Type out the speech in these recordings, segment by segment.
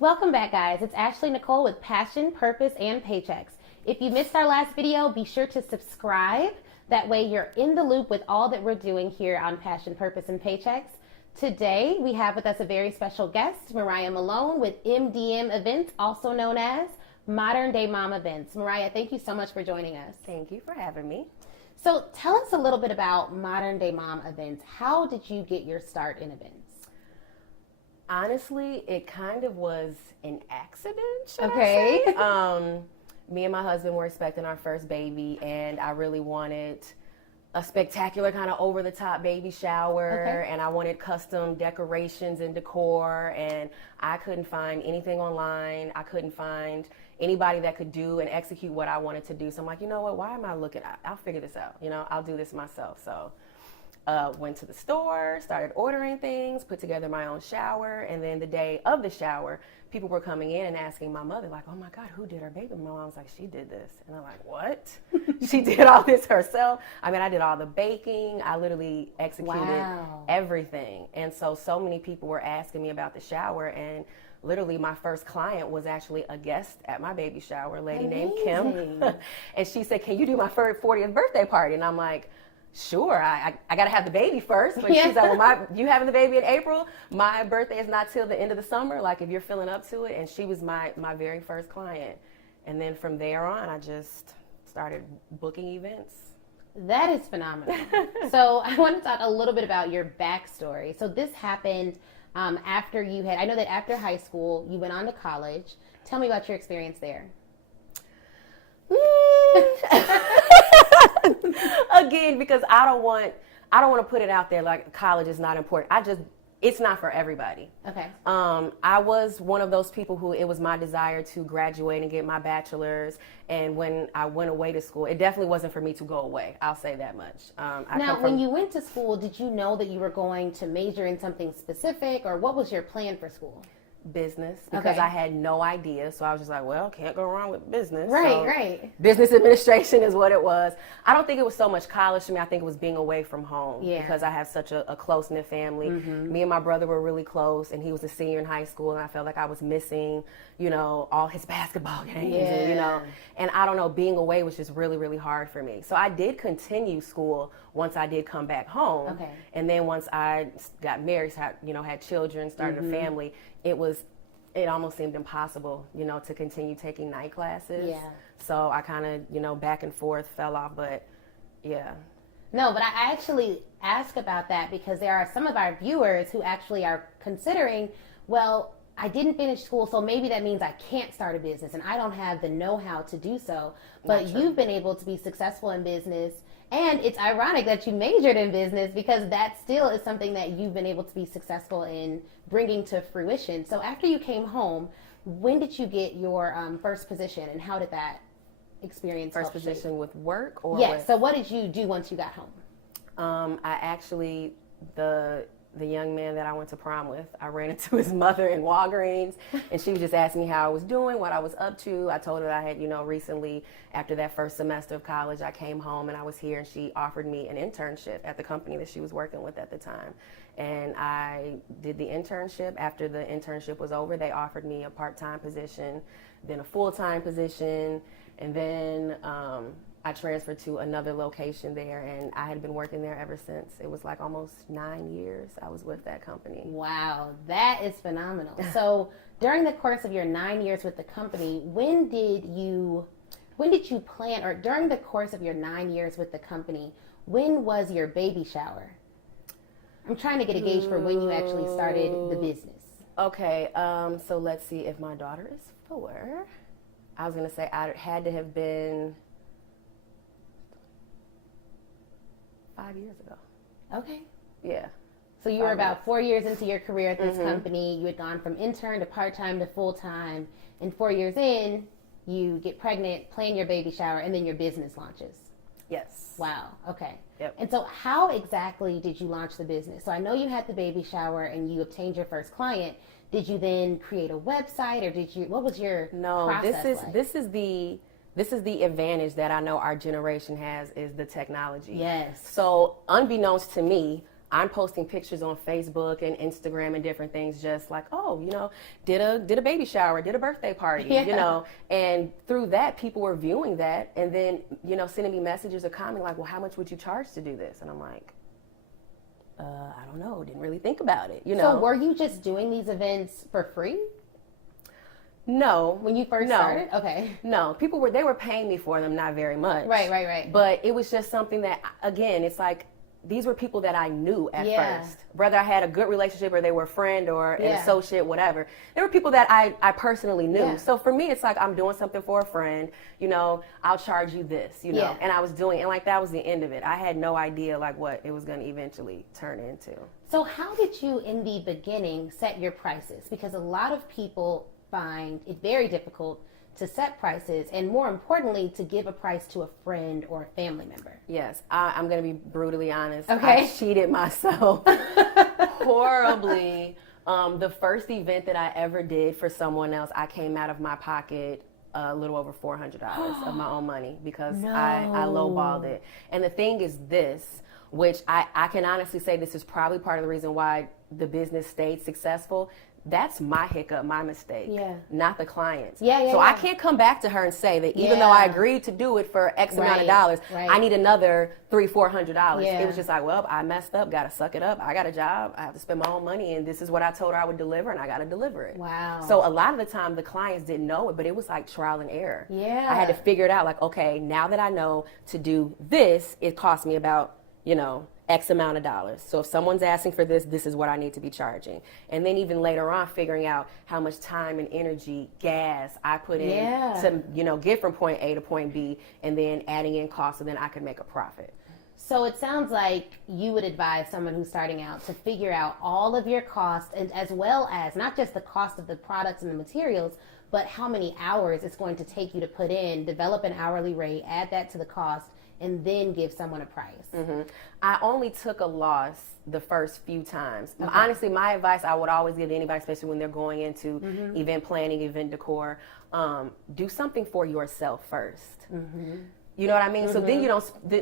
Welcome back, guys. It's Ashley Nicole with Passion, Purpose, and Paychecks. If you missed our last video, be sure to subscribe. That way you're in the loop with all that we're doing here on Passion, Purpose, and Paychecks. Today, we have with us a very special guest, Mariah Malone with MDM Events, also known as Modern Day Mom Events. Mariah, thank you so much for joining us. Thank you for having me. So tell us a little bit about Modern Day Mom Events. How did you get your start in events? Honestly, it kind of was an accident, should Okay. I say? Me and my husband were expecting our first baby, and I really wanted a spectacular kind of over-the-top baby shower, Okay. and I wanted custom decorations and decor, and I couldn't find anything online. I couldn't find anybody that could do and execute what I wanted to do. So I'm like, you know what, why am I looking? I'll figure this out. I'll do this myself. So went to the store, started ordering things, put together my own shower, and then the day of the shower, people were coming in and asking my mother, like, oh my God, who did her baby? My mom was like, she did this. And I'm like, what? She did all this herself? I mean, I did all the baking. I literally executed everything. And so many people were asking me about the shower, and literally my first client was actually a guest at my baby shower, a lady named Kim. And she said, can you do my 40th birthday party? And I'm like, sure, I got to have the baby first. But she's like, well, you having the baby in April? My birthday is not till the end of the summer, like if you're feeling up to it. And she was my very first client. And then from there on, I just started booking events. That is phenomenal. So I want to talk a little bit about your backstory. So this happened after I know that after high school, you went on to college. Tell me about your experience there. Again, because I don't want to put it out there like college is not important. It's not for everybody. Okay. I was one of those people who it was my desire to graduate and get my bachelor's. And when I went away to school, it definitely wasn't for me to go away. I'll say that much. When you went to school, did you know that you were going to major in something specific, or what was your plan for school? Business, because I had no idea. So I was just like, well, can't go wrong with business. Right. Business administration is what it was. I don't think it was so much college to me. I think it was being away from home because I have such a close-knit family. Mm-hmm. Me and my brother were really close, and he was a senior in high school, and I felt like I was missing, all his basketball games. And I don't know, being away was just really, really hard for me. So I did continue school once I did come back home. Okay. And then once I got married, had children, started a family, it almost seemed impossible, to continue taking night classes. Yeah. So I kind of, back and forth fell off, but yeah. No, but I actually ask about that because there are some of our viewers who actually are considering, well, I didn't finish school, so maybe that means I can't start a business and I don't have the know-how to do so. But you've been able to be successful in business. And it's ironic that you majored in business because that still is something that you've been able to be successful in bringing to fruition. So after you came home, when did you get your first position, and how did that experience First position with work? Or yes. So what did you do once you got home? I actually, the young man that I went to prom with, I ran into his mother in Walgreens, and she was just asking me how I was doing, what I was up to. I told her that I had, recently, after that first semester of college, I came home and I was here, and she offered me an internship at the company that she was working with at the time. And I did the internship. After the internship was over, they offered me a part-time position, then a full-time position, and then I transferred to another location there, and I had been working there ever since. It was like almost 9 years I was with that company. Wow, that is phenomenal. So during the course of your 9 years with the company, when did you plan, or during the course of your 9 years with the company, when was your baby shower? I'm trying to get a gauge for when you actually started the business. Okay, so let's see, if my daughter is 4, I was going to say I had to have been 5 years ago. Okay. Yeah. So you were about 4 years into your career at this company. You had gone from intern to part-time to full-time. And 4 years in, you get pregnant, plan your baby shower, and then your business launches. Yes. Wow. Okay. Yep. And so how exactly did you launch the business? So I know you had the baby shower and you obtained your first client. Did you then create a website, or what was your process like? This is the advantage that I know our generation has, is the technology. Yes. So unbeknownst to me, I'm posting pictures on Facebook and Instagram and different things, just like, oh, did a baby shower, did a birthday party, and through that, people were viewing that, and then, sending me messages or commenting like, well, how much would you charge to do this? And I'm like, I don't know, didn't really think about it, So were you just doing these events for free? No. When you first started? Okay. No. They were paying me for them, not very much. Right. But it was just something that, again, it's like, these were people that I knew at first. Whether I had a good relationship or they were a friend or an associate, whatever. They were people that I personally knew. Yeah. So for me, it's like, I'm doing something for a friend, I'll charge you this, and I was doing, and like, that was the end of it. I had no idea like what it was going to eventually turn into. So how did you, in the beginning, set your prices? Because a lot of people find it very difficult to set prices, and more importantly, to give a price to a friend or a family member. Yes, I'm going to be brutally honest. Okay. I cheated myself horribly. The first event that I ever did for someone else, I came out of my pocket a little over $400 of my own money because I lowballed it. And the thing is this, which I can honestly say this is probably part of the reason why the business stayed successful. That's my hiccup, my mistake, not the client's. So I can't come back to her and say that even though I agreed to do it for X amount of dollars, I need another $300-400. It was just like, well, I messed up, got to suck it up. I got a job, I have to spend my own money, and this is what I told her I would deliver, and I got to deliver it. Wow. So a lot of the time, the clients didn't know it, but it was like trial and error. Yeah. I had to figure it out, like, okay, now that I know to do this, it cost me about, X amount of dollars. So if someone's asking for this, this is what I need to be charging. And then even later on, figuring out how much time and energy, gas I put in to, get from point A to point B, and then adding in costs so then I could make a profit. So it sounds like you would advise someone who's starting out to figure out all of your costs, and as well as not just the cost of the products and the materials, but how many hours it's going to take you to put in, develop an hourly rate, add that to the cost, and then give someone a price. Mm-hmm. I only took a loss the first few times. Okay. Honestly, my advice I would always give to anybody, especially when they're going into event planning, event decor, do something for yourself first. Mm-hmm. You know what I mean? Mm-hmm. So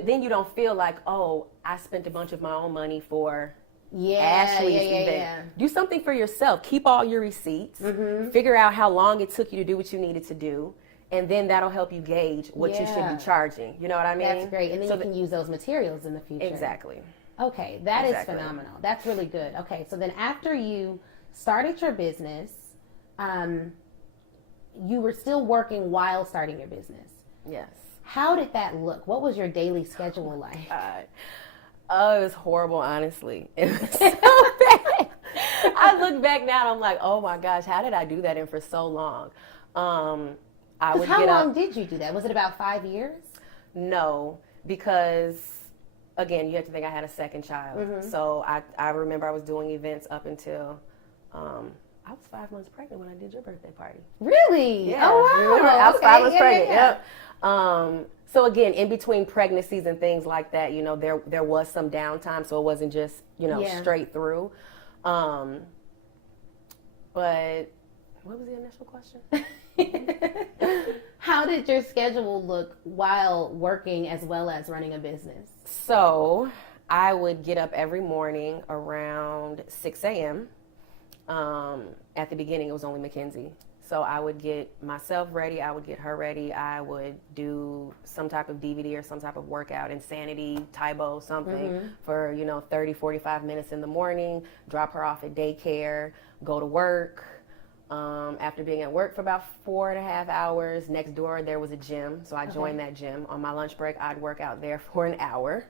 then you don't feel like, oh, I spent a bunch of my own money for Ashley's event. Yeah. Do something for yourself. Keep all your receipts. Mm-hmm. Figure out how long it took you to do what you needed to do. And then that'll help you gauge what you should be charging. You know what I mean? That's great. And then you can use those materials in the future. Exactly. Okay, that is phenomenal. That's really good. Okay, so then after you started your business, you were still working while starting your business. Yes. How did that look? What was your daily schedule like? Oh, it was horrible, honestly. It was so bad. I look back now and I'm like, oh my gosh, how did I do that in for so long? How long did you do that? Was it about 5 years? No, because again, you have to think I had a second child. Mm-hmm. So I remember I was doing events up until I was 5 months pregnant when I did your birthday party. Really? Yeah. Oh wow! Remember? I was 5 months pregnant. Yeah. Yep. So again, in between pregnancies and things like that, there was some downtime, so it wasn't just straight through. But what was the initial question? How did your schedule look while working as well as running a business? So I would get up every morning around 6 a.m. At the beginning, it was only Mackenzie. So I would get myself ready. I would get her ready. I would do some type of DVD or some type of workout, Insanity, Taibo, something for, 30, 45 minutes in the morning, drop her off at daycare, go to work. After being at work for about 4.5 hours, next door there was a gym, so I joined that gym. On my lunch break, I'd work out there for an hour,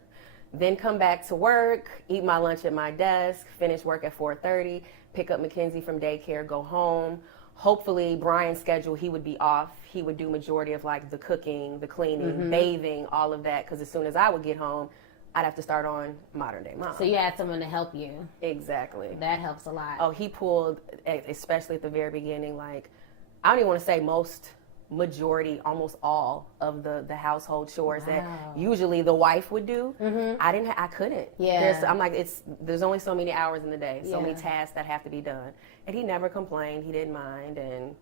then come back to work, eat my lunch at my desk, finish work at 4:30, pick up Mackenzie from daycare, go home. Hopefully, Brian's schedule, he would be off. He would do majority of like the cooking, the cleaning, bathing, all of that, because as soon as I would get home, I'd have to start on Modern Day Mom. So you had someone to help you. Exactly. That helps a lot. Oh, he pulled, especially at the very beginning, like, I don't even want to say majority, almost all of the household chores that usually the wife would do. I couldn't. Yeah. I'm like, there's only so many hours in the day, so many tasks that have to be done. And he never complained. He didn't mind. And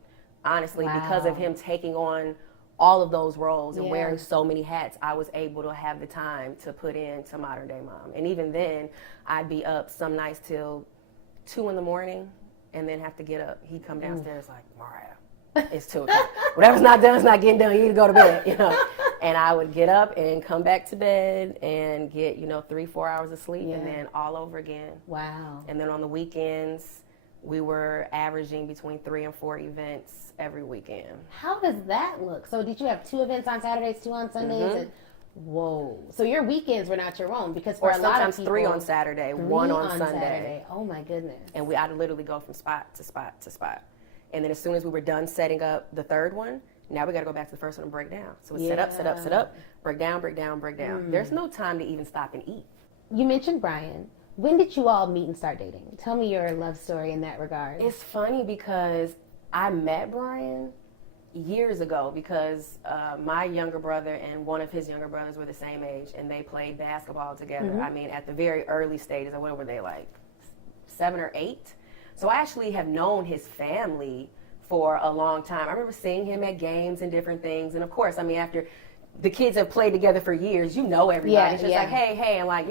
honestly, because of him taking on all of those roles and Yeah. wearing so many hats, I was able to have the time to put into modern day mom. And even then, I'd be up some nights till 2 a.m. and then have to get up. He'd come downstairs like, Mariah, it's 2 o'clock. Whatever's not done is not getting done. You need to go to bed, you know. And I would get up and come back to bed and get, 3-4 hours of sleep and then all over again. Wow. And then on the weekends, we were averaging between 3 and 4 events every weekend. How does that look? So did you have 2 events on Saturdays, 2 on Sundays? Mm-hmm. And, whoa. So your weekends were not your own because for Or a lot of sometimes people, 3 on Saturday, 1 on Sunday. Saturday. Oh my goodness. And I'd literally go from spot to spot to spot. And then as soon as we were done setting up the third one, now we got to go back to the first one and break down. So it's set up, set up, set up, break down, break down, break down. There's no time to even stop and eat. You mentioned Brian. When did you all meet and start dating? Tell me your love story in that regard. It's funny because I met Brian years ago because my younger brother and one of his younger brothers were the same age and they played basketball together. I mean, at the very early stages, what were they, like 7 or 8? So I actually have known his family for a long time. I remember seeing him at games and different things. And of course, I mean, after the kids have played together for years, you know everybody. Yeah, it's just like, hey, and like,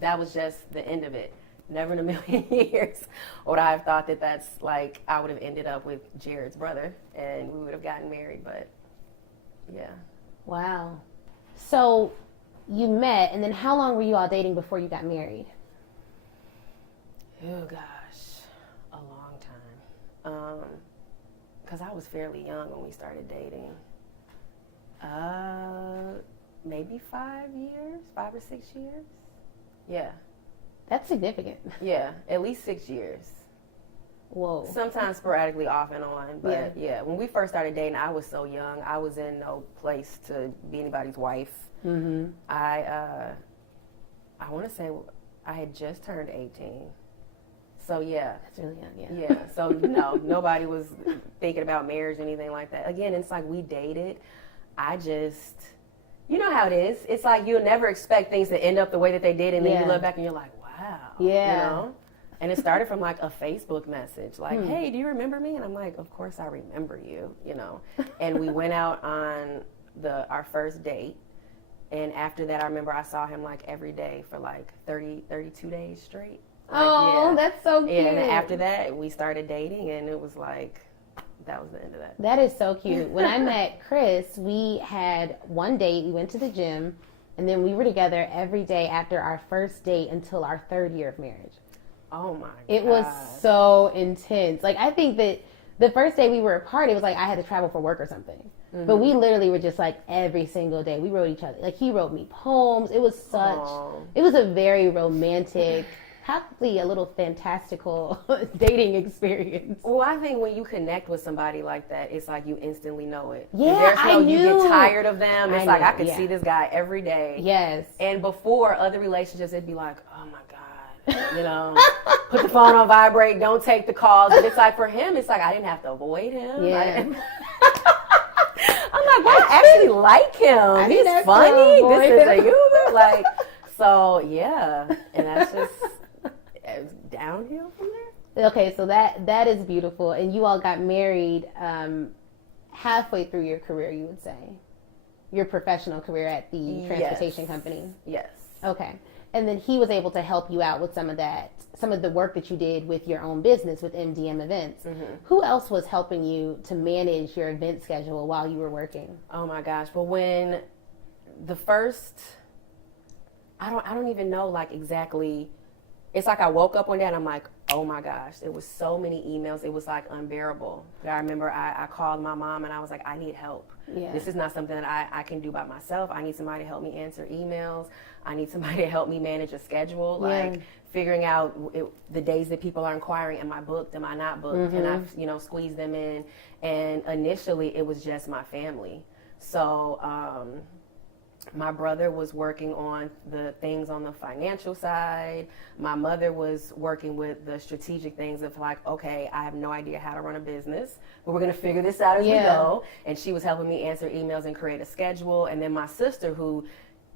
that was just the end of it. Never in a million years would I have thought that that's like, I would have ended up with Jared's brother and we would have gotten married, but yeah. Wow. So you met, and then how long were you all dating before you got married? Oh gosh, a long time. Because I was fairly young when we started dating. Maybe 5 years, 5 or 6 years. Yeah. That's significant. Yeah, at least 6 years. Whoa. Sometimes sporadically off and on, but yeah, when we first started dating, I was so young. I was in no place to be anybody's wife. Mm-hmm. I want to say I had just turned 18. So yeah. That's really young, Yeah, so nobody was thinking about marriage or anything like that. Again, it's like we dated. I just, you know how it is. It's like you'll never expect things to end up the way that they did, and then you look back and you're like, wow. Yeah. And it started from like a Facebook message, like, hey, do you remember me? And I'm like, of course I remember you, And we went out on our first date. And after that, I remember I saw him like every day for like 32 days straight. Like, that's so cute. Yeah, and then after that, we started dating, and it was like, that was the end of that. That is so cute. When I met Chris, we had one date. We went to the gym, and then we were together every day after our first date until our 3rd year of marriage. Oh, my God. It was so intense. Like, I think that the first day we were apart, it was like I had to travel for work or something. Mm-hmm. But we literally were just like every single day. We wrote each other. Like, he wrote me poems. It was it was a very romantic, probably a little fantastical dating experience. Well, I think when you connect with somebody like that, it's like you instantly know it. Yeah, I knew. You get tired of them. It's like, I could yeah. see this guy every day. Yes. And before, other relationships, it'd be like, oh my God, put the phone on vibrate, don't take the calls. But it's like, for him, it's like, I didn't have to avoid him. Yeah. I'm like, well, I actually like him. He's funny. This is a humor. Like, so yeah. And that's just downhill from there. Okay, so that is beautiful. And you all got married halfway through your career, you would say? Your professional career at the transportation company? Yes. Okay. And then he was able to help you out with some of the work that you did with your own business with MDM Events. Mm-hmm. Who else was helping you to manage your event schedule while you were working? Oh my gosh. Well, when the first, I don't even know like exactly. It's like I woke up one day and I'm like, oh my gosh, there was so many emails. It was like unbearable. I remember I called my mom and I was like, I need help. Yeah. This is not something that I can do by myself. I need somebody to help me answer emails. I need somebody to help me manage a schedule. Like figuring out the days that people are inquiring, am I booked? Am I not booked? Mm-hmm. Can I, squeeze them in? And initially it was just my family. So, my brother was working on the things on the financial side. My mother was working with the strategic things of like, okay, I have no idea how to run a business, but we're going to figure this out as we go. And she was helping me answer emails and create a schedule. And then my sister, who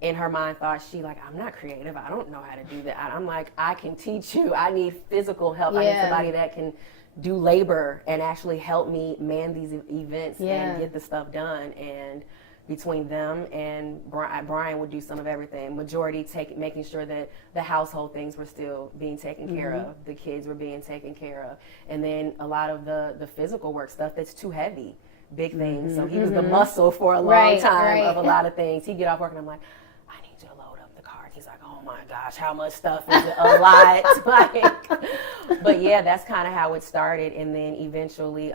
in her mind thought I'm not creative. I don't know how to do that. I'm like, I can teach you. I need physical help. I need somebody that can do labor and actually help me man these events Yeah. and get the stuff done. And between them and Brian would do some of everything. Majority making sure that the household things were still being taken care of, the kids were being taken care of, and then a lot of the physical work stuff that's too heavy, big things. So he was the muscle for a long time of a lot of things. He'd get off work and I'm like, I need you to load up the cart. He's like, oh my gosh, how much stuff is it? A lot. Like, but yeah, that's kind of how it started, and then eventually,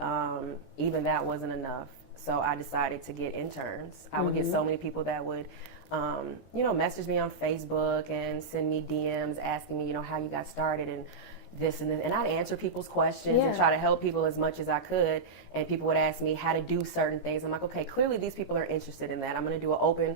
even that wasn't enough. So I decided to get interns. I would get so many people that would, message me on Facebook and send me DMs asking me, how you got started and this and this. And I'd answer people's questions and try to help people as much as I could. And people would ask me how to do certain things. I'm like, okay, clearly these people are interested in that. I'm going to do an open,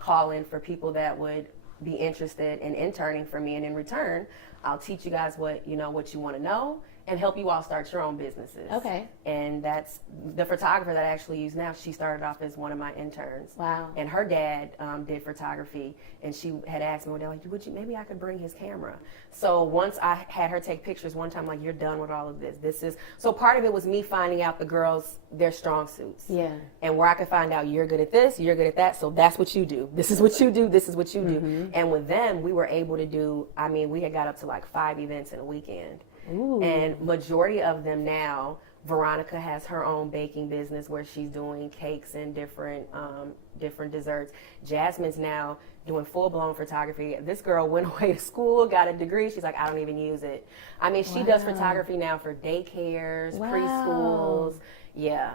call in for people that would be interested in interning for me. And in return, I'll teach you guys what you want to know and help you all start your own businesses. Okay. And that's the photographer that I actually use now. She started off as one of my interns. Wow. And her dad did photography, and she had asked me one day, like, maybe I could bring his camera. So once I had her take pictures one time, like, you're done with all of this. So part of it was me finding out the girls, their strong suits. Yeah. And where I could find out, you're good at this, you're good at that, so that's what you do. This is what you do, this is what you do. And with them, we were able to do, we had got up to like 5 events in a weekend. Ooh. And majority of them now, Veronica has her own baking business where she's doing cakes and different desserts. Jasmine's now doing full-blown photography. This girl went away to school, got a degree. She's like, I don't even use it. She does photography now for daycares, preschools. Yeah.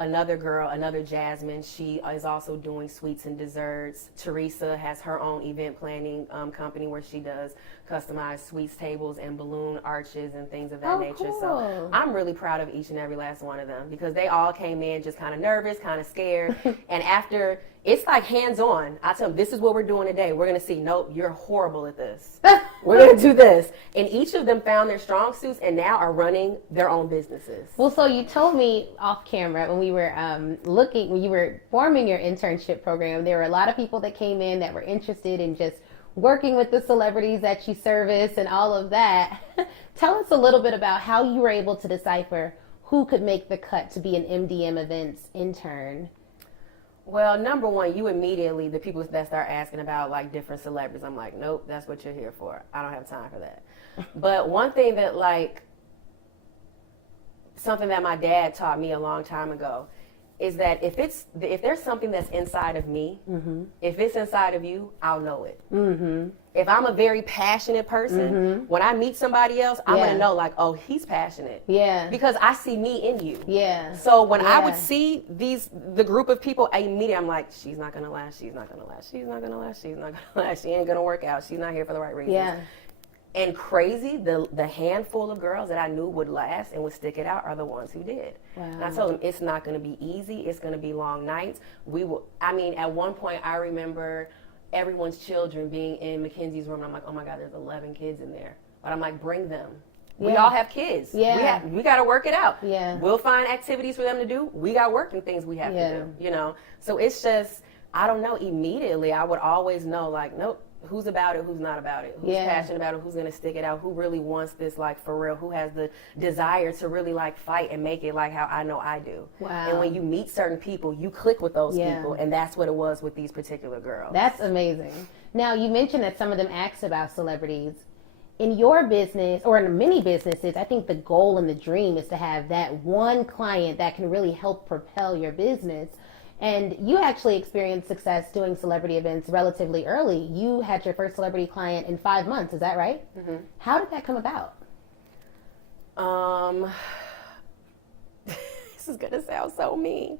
Another Jasmine, she is also doing sweets and desserts. Teresa has her own event planning company where she does customized sweets tables and balloon arches and things of that nature. Cool. So I'm really proud of each and every last one of them because they all came in just kind of nervous, kind of scared. And after, it's like hands-on. I tell them, this is what we're doing today. We're going to see, nope, you're horrible at this. We're going to do this. And each of them found their strong suits and now are running their own businesses. Well, so you told me off camera when we were when you were forming your internship program, there were a lot of people that came in that were interested in just working with the celebrities that you service and all of that. Tell us a little bit about how you were able to decipher who could make the cut to be an MDM Events intern. Well, number one, you immediately, the people that start asking about like different celebrities, I'm like, nope, that's what you're here for. I don't have time for that. But one thing that something that my dad taught me a long time ago is that if there's something that's inside of me, if it's inside of you, I'll know it. If I'm a very passionate person, when I meet somebody else, I'm going to know like, oh, he's passionate. Yeah. Because I see me in you. Yeah. So when I would see the group of people, I'm like, she's not going to last, she's not going to last, she's not going to last, she's not going to last, she ain't going to work out, she's not here for the right reasons. Yeah. And crazy, the handful of girls that I knew would last and would stick it out are the ones who did. Wow. And I told them it's not going to be easy. It's going to be long nights. At one point I remember everyone's children being in Mackenzie's room. And I'm like, oh my God, there's 11 kids in there. But I'm like, bring them. We all have kids. Yeah. We got to work it out. Yeah. We'll find activities for them to do. We got work and things we have to do, So it's just, I don't know, immediately I would always know like, nope. Who's about it, who's not about it, who's passionate about it, who's going to stick it out, who really wants this like for real, who has the desire to really like fight and make it like how I know I do. Wow. And when you meet certain people, you click with those people, and that's what it was with these particular girls. That's amazing. Now, you mentioned that some of them asked about celebrities. In your business, or in many businesses, I think the goal and the dream is to have that one client that can really help propel your business. And you actually experienced success doing celebrity events relatively early. You had your first celebrity client in 5 months, is that right? How did that come about? This is going to sound so mean.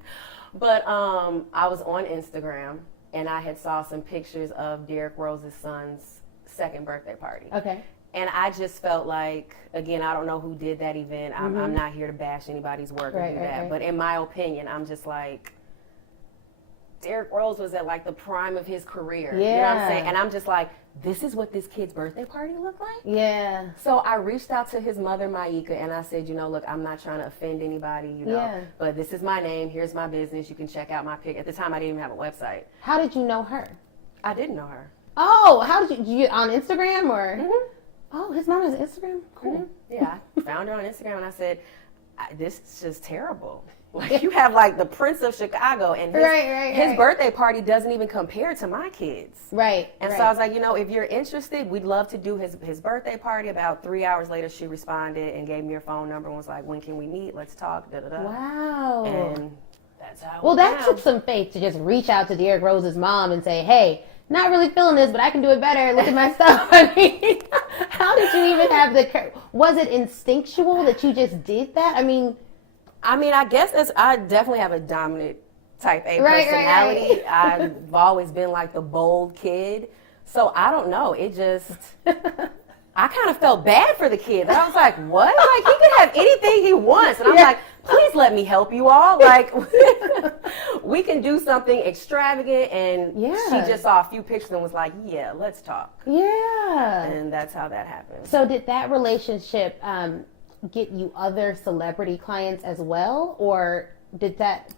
But I was on Instagram, and I had saw some pictures of Derrick Rose's son's 2nd birthday party. Okay. And I just felt like, again, I don't know who did that event. I'm not here to bash anybody's work or do that. But in my opinion, I'm just like, Derrick Rose was at like the prime of his career. Yeah. You know what I'm saying? And I'm just like, this is what this kid's birthday party looked like? Yeah. So I reached out to his mother, Maika, and I said, look, I'm not trying to offend anybody, but this is my name. Here's my business. You can check out my pic. At the time, I didn't even have a website. How did you know her? I didn't know her. Oh, how did you on Instagram or? Oh, his mom has Instagram? Cool. Mm-hmm. Yeah, I found her on Instagram and I said, this is just terrible. Like, you have like the Prince of Chicago, and his birthday party doesn't even compare to my kids. Right. And so I was like, if you're interested, we'd love to do his birthday party. About 3 hours later, she responded and gave me her phone number and was like, when can we meet? Let's talk. Da, da, da. Wow. And that's how it Well, went that down. took some faith to just reach out to Derrick Rose's mom and say, hey, not really feeling this, but I can do it better. Look at my stuff. I mean, how did you even have the was it instinctual that you just did that? I mean, I guess I definitely have a dominant type A personality. I've always been like the bold kid. So I don't know. It just, I kind of felt bad for the kid. And I was like, what? Like, he could have anything he wants. And I'm like, please let me help you all. Like, we can do something extravagant. And she just saw a few pictures and was like, yeah, let's talk. Yeah. And that's how that happened. So did that relationship get you other celebrity clients as well? Or did that?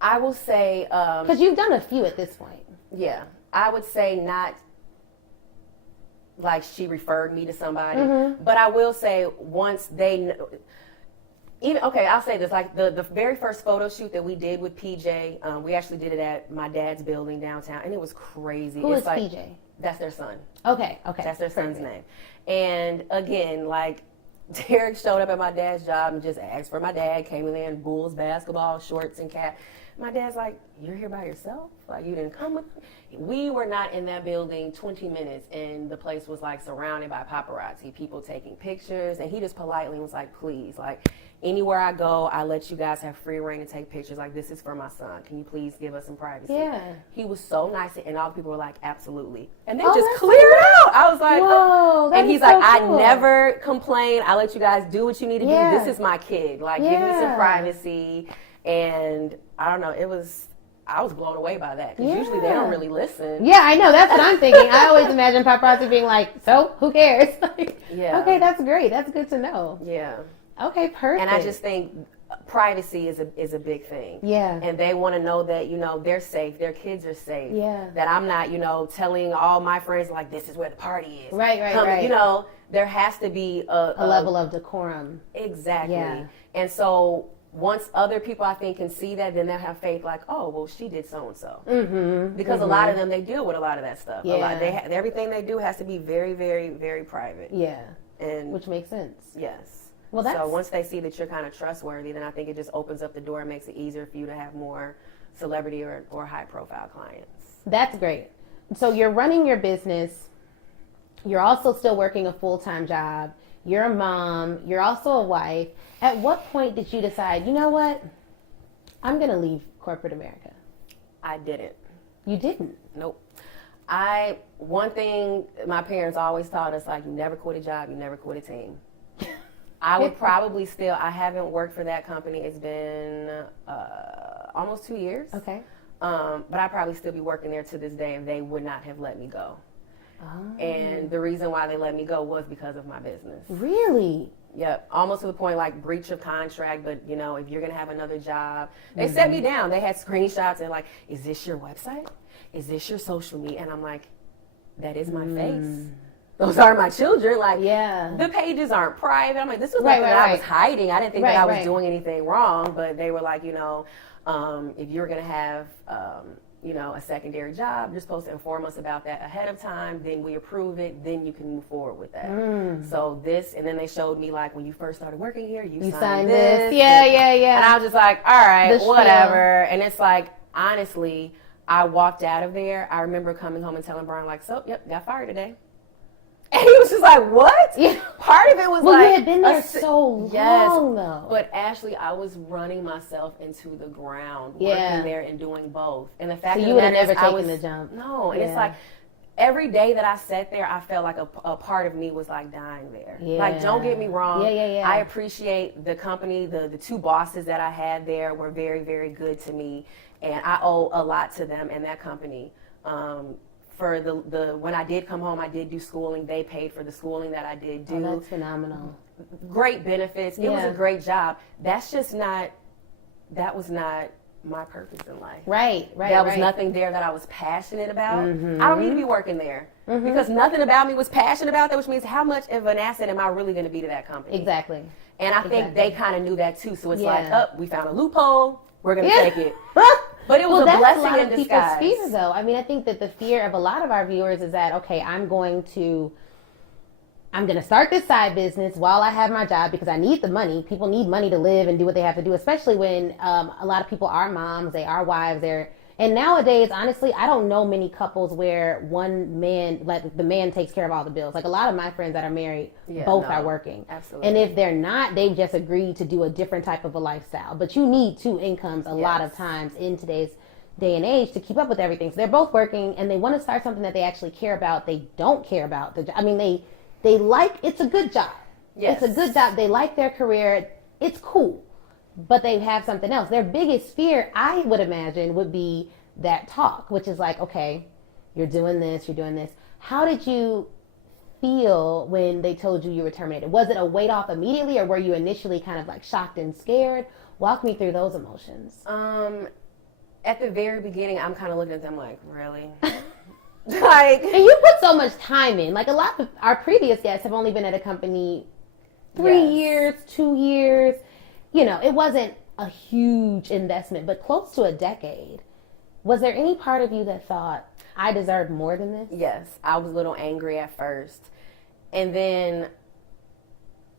I will say, because you've done a few at this point. Yeah. I would say not like she referred me to somebody, but I will say once they I'll say this, like the very first photo shoot that we did with PJ, we actually did it at my dad's building downtown, and it was crazy. Who is like, PJ? That's their son. Okay. That's their son's name. And again, like, Derrick showed up at my dad's job and just asked for my dad, came in there in Bulls basketball shorts and cap. My dad's like, you're here by yourself? Like, you didn't come with me? We were not in that building 20 minutes, and the place was like surrounded by paparazzi, people taking pictures, and he just politely was like, please, like, anywhere I go, I let you guys have free reign to take pictures. Like, this is for my son. Can you please give us some privacy? Yeah. He was so nice, and all the people were like, absolutely. And they just cleared out. I was like, whoa, and he's so like, cool. I never complain. I let you guys do what you need to Yeah. do. This is my kid. Like, give me some privacy. And I don't know, I was blown away by that. Because usually they don't really listen. Yeah, I know. That's what I'm thinking. I always imagine paparazzi being like, so, who cares? Like, Yeah. Okay, that's great. That's good to know. Yeah. Okay, perfect. And I just think privacy is a big thing. Yeah. And they want to know that, they're safe. Their kids are safe. Yeah. That I'm not, telling all my friends, like, this is where the party is. Right. There has to be a level of decorum. Exactly. Yeah. And so once other people, I think, can see that, then they'll have faith, like, oh, well, she did so-and-so. Mm-hmm. Because a lot of them, they deal with a lot of that stuff. Yeah. Everything they do has to be very, very, very private. Yeah. And which makes sense. Yes. Well, so once they see that you're kind of trustworthy, then I think it just opens up the door and makes it easier for you to have more celebrity or high-profile clients. That's great. So you're running your business. You're also still working a full-time job. You're a mom. You're also a wife. At what point did you decide, you know what? I'm going to leave corporate America. I didn't. You didn't? Nope. One thing my parents always taught us, like, you never quit a job, you never quit a team. I would probably I haven't worked for that company. It's been almost 2 years. Okay. But I'd probably still be working there to this day, and they would not have let me go. Oh. And the reason why they let me go was because of my business. Really? Yep, almost to the point like breach of contract, but if you're going to have another job, they set me down. They had screenshots and like, is this your website? Is this your social media? And I'm like, that is my face. Those are my children. Like, the pages aren't private. I'm like, this was nothing that I was hiding. I didn't think that I was doing anything wrong, but they were like, if you're going to have, a secondary job, you're supposed to inform us about that ahead of time. Then we approve it. Then you can move forward with that. So and then they showed me like when you first started working here, you signed this. Yeah. And I was just like, all right, whatever. And it's like, honestly, I walked out of there. I remember coming home and telling Brian like, got fired today. And he was just like, what? Yeah. Part of it was you had been there so long, yes, though. But Ashley, I was running myself into the ground, working there and doing both. And the fact that you would have never taken the jump. No, and it's like every day that I sat there, I felt like a part of me was like dying there. Yeah. Like, don't get me wrong. Yeah. I appreciate the company. The two bosses that I had there were very, very good to me, and I owe a lot to them and that company. For when I did come home, I did do schooling. They paid for the schooling that I did do. Oh, that's phenomenal. Great benefits. It was a great job. That was not my purpose in life. Right. There was nothing there that I was passionate about. I don't need to be working there because nothing about me was passionate about that, which means how much of an asset am I really going to be to that company? Exactly. And I think they kind of knew that too. So it's like, we found a loophole. We're going to take it. But it was a blessing in disguise. Fear, though. I mean, I think that the fear of a lot of our viewers is that, okay, I'm going to start this side business while I have my job because I need the money. People need money to live and do what they have to do, especially when a lot of people are moms, they are wives, and nowadays, honestly, I don't know many couples where one man, like the man takes care of all the bills. Like a lot of my friends that are married, both are working. Absolutely. And if they're not, they've just agreed to do a different type of a lifestyle. But you need two incomes a lot of times in today's day and age to keep up with everything. So they're both working and they want to start something that they actually care about. They don't care about they like, it's a good job. Yes. It's a good job. They like their career. It's cool. But they have something else. Their biggest fear, I would imagine, would be that talk, which is like, okay, you're doing this. How did you feel when they told you you were terminated? Was it a weight off immediately, or were you initially kind of like shocked and scared? Walk me through those emotions. At the very beginning, I'm kind of looking at them like, really? And you put so much time in. Like a lot of our previous guests have only been at a company 3 years, 2 years. You know, it wasn't a huge investment, but close to a decade. Was there any part of you that thought, I deserved more than this? Yes, I was a little angry at first. And then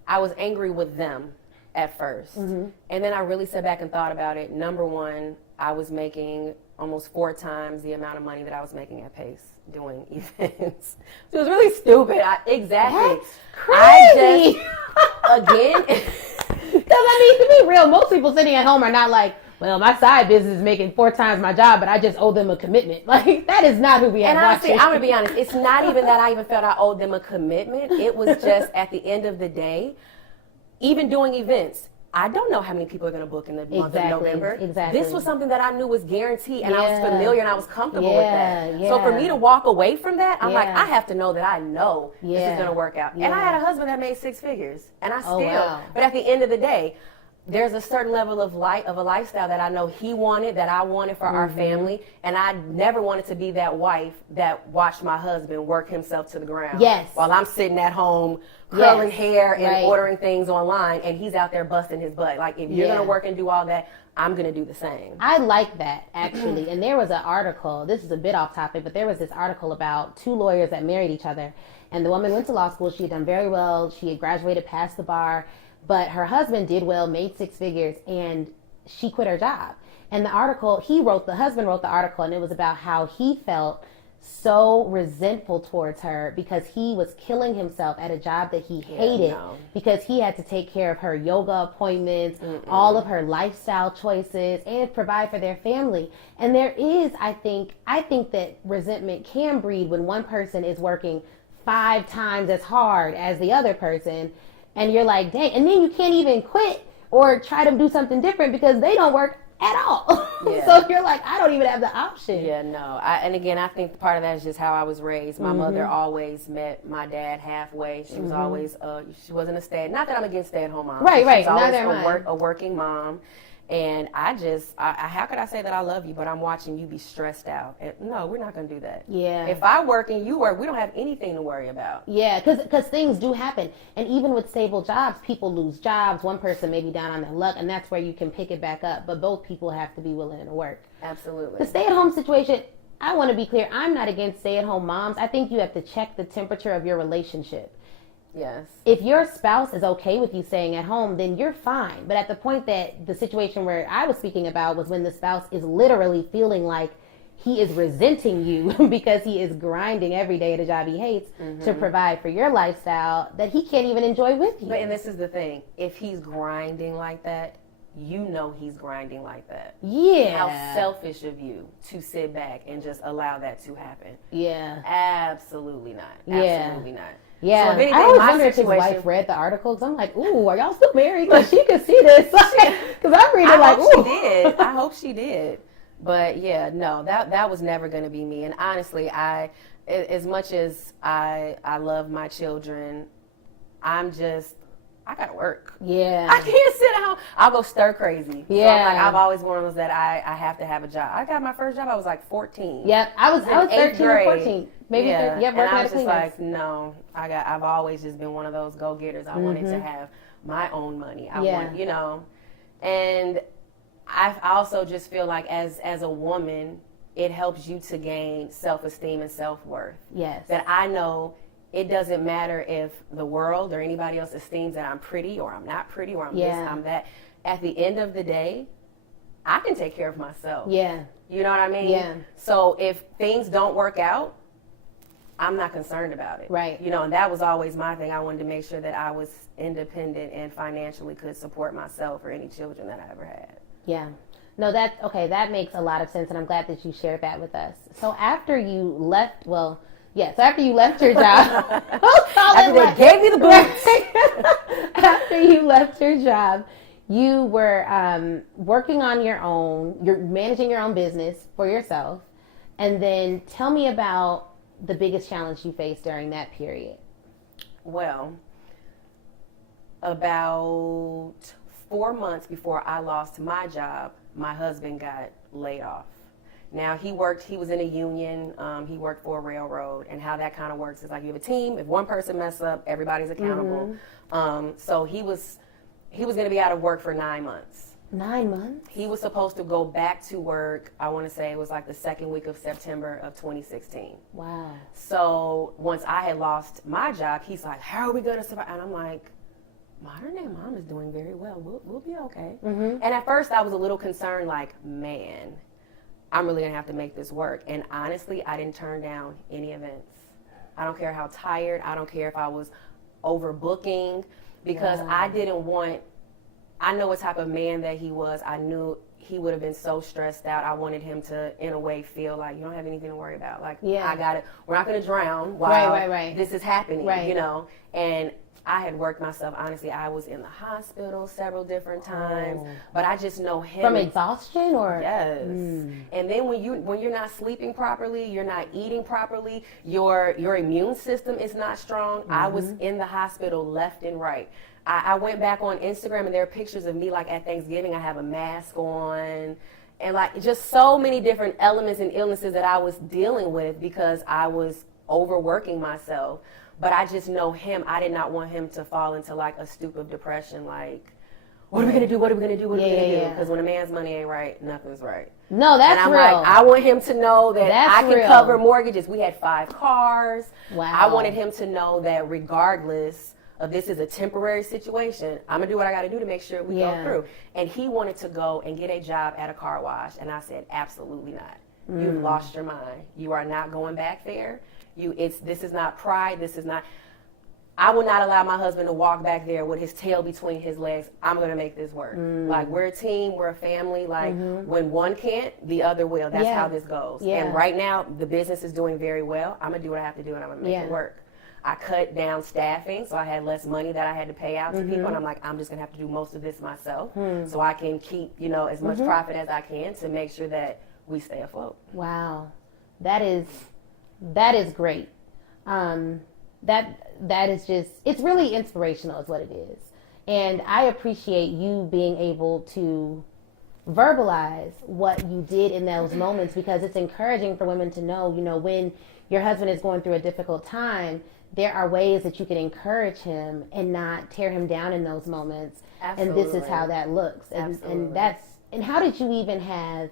I was angry with them at first. And then I really sat back and thought about it. Number one, I was making almost 4 times the amount of money that I was making at Pace doing events. So it was really stupid. Exactly. That's crazy. Again... Because, I mean, to be real, most people sitting at home are not like, well, my side business is making 4 times my job, but I just owe them a commitment. Like, that is not who we have. And honestly, I'm going to be honest. It's not even that I even felt I owed them a commitment. It was just at the end of the day, even doing events, I don't know how many people are going to book in the month of November. Exactly. This was something that I knew was guaranteed, and I was familiar and I was comfortable with that. So for me to walk away from that, I'm like, I have to know that I know this is going to work out. And I had a husband that made 6 figures, and I still. But at the end of the day, there's a certain level of a lifestyle that I know he wanted, that I wanted for our family, and I never wanted to be that wife that watched my husband work himself to the ground. Yes. While I'm sitting at home curling hair and ordering things online, and he's out there busting his butt. Like, if you're going to work and do all that, I'm going to do the same. I like that, actually. And there was an article, this is a bit off topic, but there was this article about 2 lawyers that married each other. And the woman went to law school. She had done very well. She had graduated past the bar. But her husband did well, made 6 figures, and she quit her job. And the husband wrote the article, and it was about how he felt so resentful towards her because he was killing himself at a job that he hated because he had to take care of her yoga appointments, all of her lifestyle choices, and provide for their family. And there is, I think that resentment can breed when one person is working 5 times as hard as the other person. And you're like, dang, and then you can't even quit or try to do something different because they don't work at all. So you're like, I don't even have the option. Yeah, no. And again, I think part of that is just how I was raised. My mother always met my dad halfway. She was always, she wasn't not that I'm against stay-at-home moms. Right. She was always a working mom. And I how could I say that I love you, but I'm watching you be stressed out? And no, we're not going to do that. Yeah. If I work and you work, we don't have anything to worry about. Yeah, because things do happen. And even with stable jobs, people lose jobs. One person may be down on their luck, and that's where you can pick it back up. But both people have to be willing to work. Absolutely. The stay-at-home situation, I want to be clear. I'm not against stay-at-home moms. I think you have to check the temperature of your relationship. Yes. If your spouse is okay with you staying at home, then you're fine. But at the point that the situation where I was speaking about was when the spouse is literally feeling like he is resenting you because he is grinding every day at a job he hates to provide for your lifestyle that he can't even enjoy with you. And this is the thing. If he's grinding like that, you know he's grinding like that. Yeah. How selfish of you to sit back and just allow that to happen. Yeah. Absolutely not. Absolutely not. Yeah, so if anything, I always wonder if his wife read the articles. I'm like, ooh, are y'all still married? Because she could see this. Because I'm reading like, ooh. She did. I hope she did. But yeah, no, that was never going to be me. And honestly, as much as I love my children, I got to work. Yeah. I can't sit at home, I'll go stir crazy. Yeah. So I'm like, I've always been one of those that I have to have a job. I got my first job, I was like 14. Yep, I was 13 or 14. Maybe yeah. Yep, and I working was at a just Kleenex. like, no, I've always just been one of those go-getters. I wanted to have my own money. I want, you know, and I also just feel like as a woman, it helps you to gain self-esteem and self-worth. Yes. That I know it doesn't matter if the world or anybody else esteems that I'm pretty or I'm not pretty or I'm this, I'm that. At the end of the day, I can take care of myself. Yeah. You know what I mean? Yeah. So if things don't work out, I'm not concerned about it. Right. You know, and that was always my thing. I wanted to make sure that I was independent and financially could support myself or any children that I ever had. Yeah. No, that makes a lot of sense, and I'm glad that you shared that with us. So after you left, so after you left your job, after they gave you the boots, after you left your job, you were working on your own. You're managing your own business for yourself, and then tell me about the biggest challenge you faced during that period. Well, about 4 months before I lost my job, my husband got laid off. Now he was in a union, he worked for a railroad, and how that kind of works is like you have a team, if one person messes up, everybody's accountable. So he was going to be out of work for 9 months. 9 months? He was supposed to go back to work, I want to say it was like the second week of September of 2016. Wow. So once I had lost my job, he's like, how are we going to survive? And I'm like, Modern Day Mom is doing very well. We'll be okay. And at first I was a little concerned, like, man, I'm really going to have to make this work. And honestly, I didn't turn down any events. I don't care how tired. I don't care if I was overbooking, because I know what type of man that he was. I knew he would have been so stressed out. I wanted him to, in a way, feel like, you don't have anything to worry about. Like, I got it. We're not going to drown while this is happening, you know. And I had worked myself, honestly, I was in the hospital several different times, but I just know him. From exhaustion or? Yes. And then when you're not sleeping properly, you're not eating properly, your immune system is not strong. I was in the hospital left and right. I went back on Instagram and there are pictures of me like at Thanksgiving, I have a mask on, and like just so many different elements and illnesses that I was dealing with because I was overworking myself. But I just know him. I did not want him to fall into like a stupid depression. Like, what are we gonna do? What are we gonna do? What are we gonna do? Because when a man's money ain't right, nothing's right. No, that's and I'm real. like, I want him to know that I can real. cover mortgages. We had 5 cars. Wow. I wanted him to know that regardless of this is a temporary situation, I'm gonna do what I gotta do to make sure we go through. And he wanted to go and get a job at a car wash, and I said, absolutely not. You've lost your mind. You are not going back there. This is not pride. This is not. I will not allow my husband to walk back there with his tail between his legs. I'm going to make this work. Like, we're a team. We're a family. Like, when one can't, the other will. That's how this goes. And right now, the business is doing very well. I'm going to do what I have to do, and I'm going to make it work. I cut down staffing, so I had less money that I had to pay out to people. And I'm like, I'm just going to have to do most of this myself so I can keep, as much profit as I can to make sure that we stay afloat. Wow. That is great. That is just, it's really inspirational is what it is. And I appreciate you being able to verbalize what you did in those moments, because it's encouraging for women to know, when your husband is going through a difficult time, there are ways that you can encourage him and not tear him down in those moments. Absolutely. And this is how that looks. And how did you even have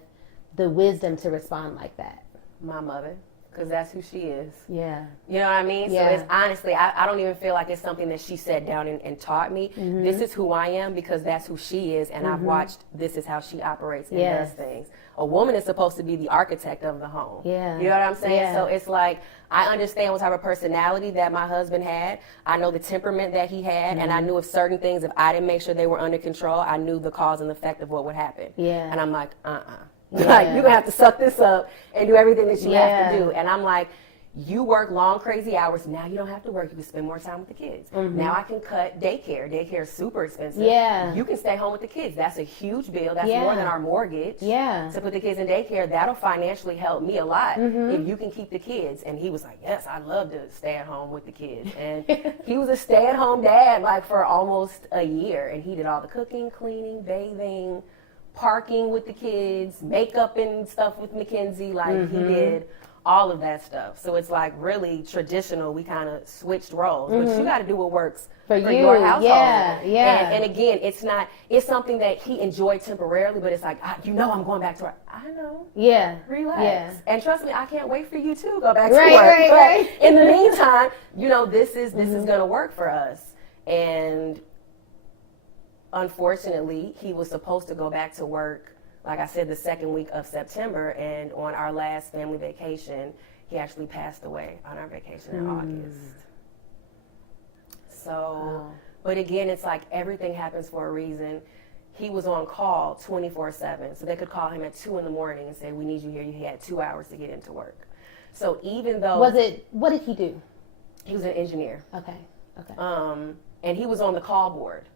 the wisdom to respond like that? My mother. Because that's who she is. Yeah. You know what I mean? Yeah. So it's honestly, I don't even feel like it's something that she sat down and taught me. This is who I am because that's who she is, and I've watched this is how she operates and does things. A woman is supposed to be the architect of the home. Yeah. You know what I'm saying? Yeah. So it's like, I understand what type of personality that my husband had. I know the temperament that he had, and I knew if certain things, if I didn't make sure they were under control, I knew the cause and effect of what would happen. Yeah. And I'm like, Like, you're going to have to suck this up and do everything that you have to do. And I'm like, you work long, crazy hours. Now you don't have to work. You can spend more time with the kids. Now I can cut daycare. Daycare is super expensive. Yeah. You can stay home with the kids. That's a huge bill. That's more than our mortgage. Yeah. To put the kids in daycare, that'll financially help me a lot if you can keep the kids. And he was like, yes, I'd love to stay at home with the kids. And he was a stay-at-home dad like for almost a year. And he did all the cooking, cleaning, bathing, parking with the kids, makeup and stuff with Mackenzie. Like he did all of that stuff. So it's like really traditional. We kind of switched roles, but you got to do what works for your household. Yeah. And again, it's something that he enjoyed temporarily, but it's like, I'm going back to work. I know. Yeah. Relax. Yeah. And trust me, I can't wait for you to go back to work. Right. But in the meantime, this is going to work for us. And unfortunately, he was supposed to go back to work, like I said, the second week of September, and on our last family vacation, he actually passed away on our vacation in August. So, but again, it's like everything happens for a reason. He was on call 24/7, so they could call him at 2 a.m. and say, we need you here. He had 2 hours to get into work. So even though... what did he do? He was an engineer. Okay. And he was on the call board.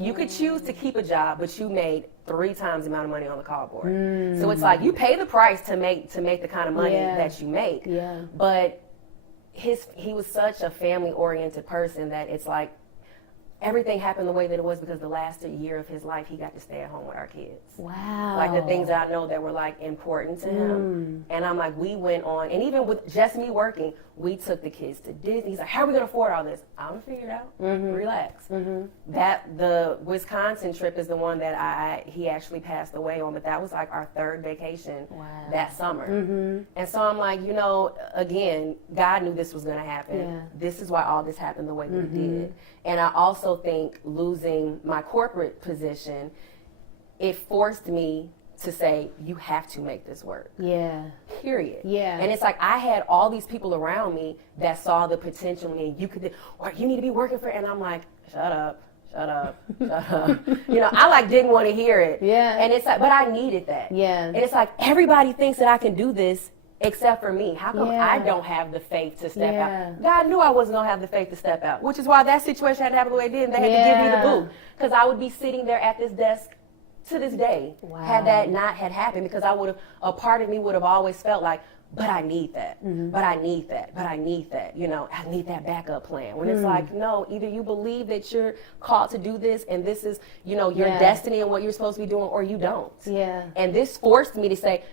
You could choose to keep a job, but you made 3 times the amount of money on the call board. So it's like you pay the price to make the kind of money that you make. Yeah. But he was such a family-oriented person that it's like everything happened the way that it was because the last year of his life, he got to stay at home with our kids. Wow. Like the things that I know that were like important to him. And I'm like, we went on, and even with just me working, we took the kids to Disney. He's like, how are we going to afford all this? I'm going to figure it out. Relax. That the Wisconsin trip is the one that he actually passed away on, but that was like our 3rd vacation that summer. And so I'm like, again, God knew this was going to happen. Yeah. This is why all this happened the way that it did. And I also think losing my corporate position, it forced me to say, you have to make this work. Yeah. Period. Yeah. And it's like I had all these people around me that saw the potential in me. Or you need to be working for, and I'm like, shut up. I didn't want to hear it. Yeah. And it's like, but I needed that. Yeah. And it's like everybody thinks that I can do this except for me. How come I don't have the faith to step out? God knew I wasn't going to have the faith to step out, which is why that situation had to happen the way it did. And they had to give me the boot because I would be sitting there at this desk to this day had that not had happened, because a part of me would have always felt like, but I need that, but I need that, but I need that, I need that backup plan. When it's like, no, either you believe that you're called to do this and this is, your destiny and what you're supposed to be doing, or you don't. Yeah. And this forced me to say,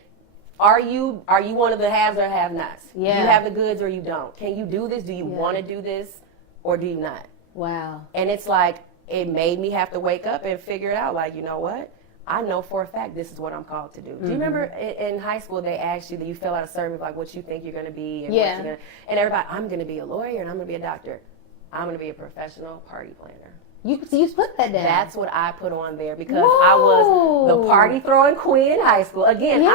are you one of the haves or have-nots? Yeah. Do you have the goods or you don't? Can you do this? Do you want to do this or do you not? Wow. And it's like, it made me have to wake up and figure it out. Like, you know what? I know for a fact this is what I'm called to do. Do you remember in high school they asked you that you fill out a survey like what you think you're going to be and what you're going to, and everybody, I'm going to be a lawyer and I'm going to be a doctor. I'm going to be a professional party planner. You put that down. That's what I put on there because I was the party throwing queen in high school. Again,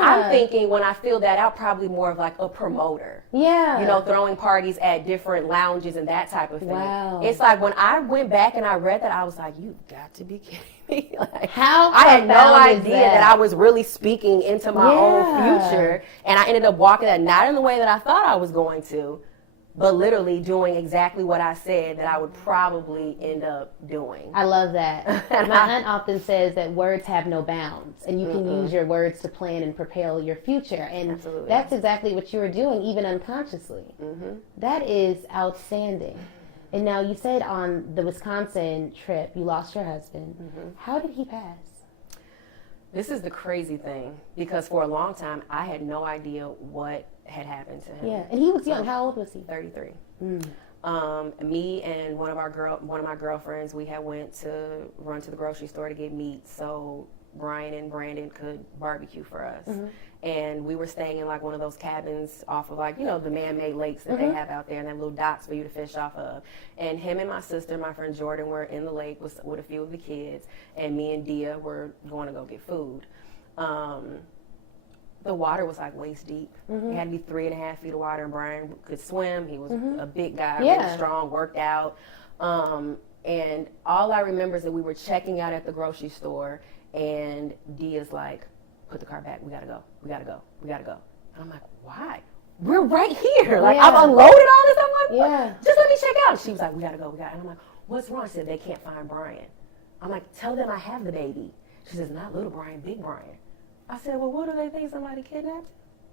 I'm thinking when I fill that out, probably more of like a promoter. Yeah. Throwing parties at different lounges and that type of thing. Wow. It's like when I went back and I read that, I was like, you've got to be kidding me. Like, how I had no profound is idea that I was really speaking into my own Yeah. future. And I ended up walking that, not in the way that I thought I was going to, but literally doing exactly what I said that I would probably end up doing. I love that. My aunt often says that words have no bounds, and you can use your words to plan and propel your future. And Absolutely. that's exactly what you were doing, even unconsciously. That is outstanding. And now you said on the Wisconsin trip, you lost your husband. How did he pass? This is the crazy thing, because for a long time, I had no idea what had happened to him. Yeah, and he was young. How old was he? 33. Me and one of my girlfriends, we had went to run to the grocery store to get meat so Brian and Brandon could barbecue for us. And we were staying in like one of those cabins off of like, the man-made lakes that they have out there, and then little docks for you to fish off of. And him and my sister, my friend Jordan, were in the lake with a few of the kids, and me and Dia were going to go get food. The water was like waist deep. It had to be 3.5 feet of water, and Brian could swim. He was a big guy, really strong, worked out. And all I remember is that we were checking out at the grocery store, and Dia's like, put the car back. We gotta go. And I'm like, why? we're right here. Like, Yeah. I've unloaded all this. I'm like, Yeah. just let me check out. She was like, we got to go. And I'm like, what's wrong? She said, they can't find Brian. I'm like, tell them I have the baby. She says, not little Brian, big Brian. I said, well, what do they think, somebody kidnapped?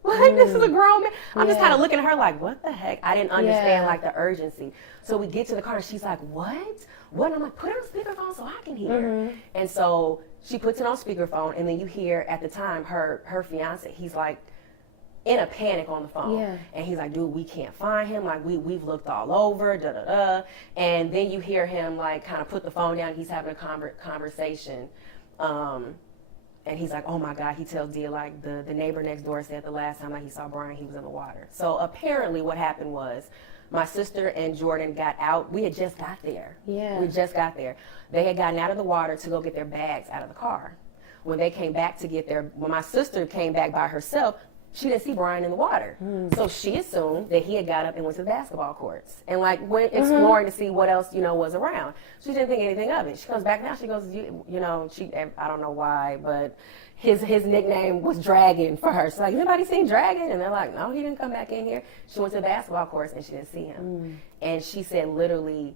Like, this is a grown man. I'm just kind of looking at her like, what the heck? I didn't understand, like, the urgency. So we get to the car, and she's like, what? What? And I'm like, put it on speakerphone so I can hear. And so she puts it on speakerphone, and then you hear, at the time, her fiance, he's like, in a panic on the phone. Yeah. And he's like, dude, we can't find him. Like, we've looked all over, da-da-da. And then you hear him, like, kind of put the phone down. He's having a conversation. And he's like, oh, my God. He tells Dia, like, the neighbor next door said the last time, like, he saw Brian, he was in the water. So apparently what happened was my sister and Jordan got out. We had just got there. Yeah. We just got there. They had gotten out of the water to go get their bags out of the car. When they came back to get when my sister came back by herself, she didn't see Brian in the water. So she assumed that he had got up and went to the basketball courts and, like, went exploring to see what else, was around. She didn't think anything of it. She comes back now, she goes, I don't know why, but his nickname was Dragon for her. She's like, anybody seen Dragon? And they're like, no, he didn't come back in here. She went to the basketball courts and she didn't see him. And she said literally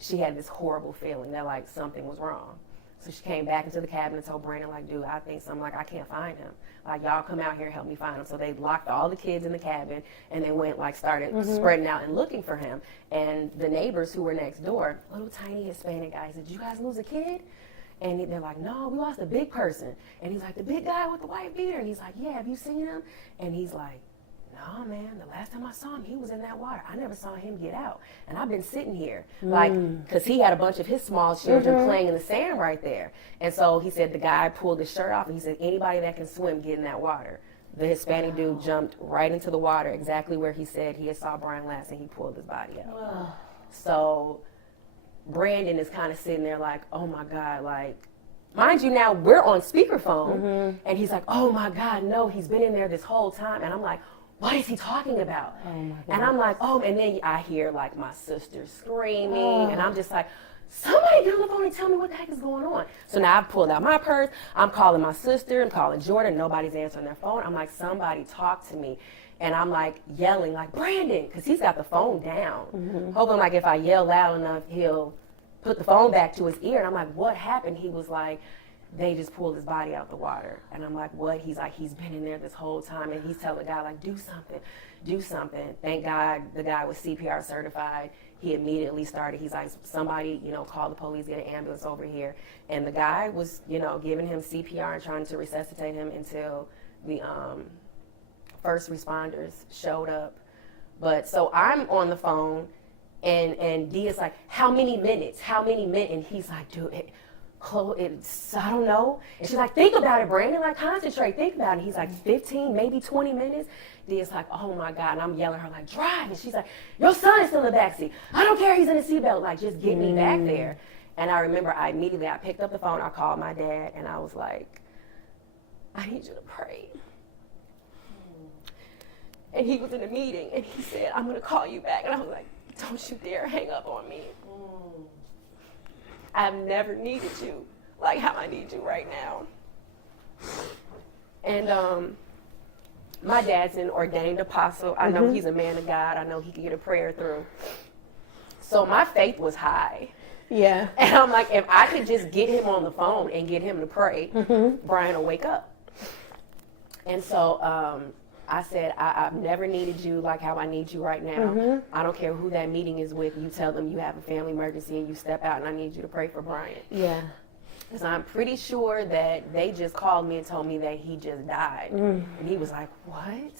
she had this horrible feeling that, like, something was wrong. So she came back into the cabin and told Brandon, like, dude, I think something, like, I can't find him. Like, y'all come out here and help me find him. So they locked all the kids in the cabin and they went, like, started spreading out and looking for him. And the neighbors who were next door, little tiny Hispanic guy, said, did you guys lose a kid? And they're like, no, we lost a big person. And he's like, the big guy with the white beard? And he's like, yeah, have you seen him? And he's like, no, man, the last time I saw him, he was in that water. I never saw him get out. And I've been sitting here, like, because he had a bunch of his small children playing in the sand right there. And so he said the guy pulled his shirt off, and he said, anybody that can swim, get in that water. The Hispanic dude jumped right into the water, exactly where he said he had saw Brian last, and he pulled his body out. Wow. So Brandon is kind of sitting there like, oh, my God, like, mind you, now we're on speakerphone, and he's like, oh, my God, no, he's been in there this whole time. And I'm like, what is he talking about? Oh my God. And I'm like, oh, and then I hear, like, my sister screaming, and I'm just like, somebody get on the phone and tell me what the heck is going on. So now I've pulled out my purse. I'm calling my sister. I'm calling Jordan. Nobody's answering their phone. I'm like, somebody talk to me. And I'm, like, yelling, like, Brandon, because he's got the phone down. Hoping, like, if I yell loud enough, he'll put the phone back to his ear. And I'm like, what happened? He was like, they just pulled his body out the water. And I'm like, what? He's like, he's been in there this whole time. And he's telling the guy, like, do something, do something. Thank God the guy was CPR certified. He immediately started. He's like, somebody, call the police, get an ambulance over here. And the guy was, giving him CPR and trying to resuscitate him until the first responders showed up. But so I'm on the phone, and Dia's like, how many minutes? And he's like, dude, I don't know. And she's like, think about it, Brandon. Like, concentrate, think about it. He's like, 15, maybe 20 minutes. Dia's like, oh my God. And I'm yelling at her, like, drive. And she's like, your son is still in the backseat. I don't care, he's in the seatbelt. Like, just get me back there. And I remember I picked up the phone, I called my dad, and I was like, I need you to pray. And he was in a meeting, and he said, I'm going to call you back. And I was like, don't you dare hang up on me. I've never needed you like how I need you right now. And my dad's an ordained apostle. I know he's a man of God. I know he can get a prayer through. So my faith was high. Yeah. And I'm like, if I could just get him on the phone and get him to pray, Brian will wake up. And so I said, I've never needed you like how I need you right now. I don't care who that meeting is with. You tell them you have a family emergency and you step out, and I need you to pray for Brian. Yeah. Because I'm pretty sure that they just called me and told me that he just died. And he was like, what?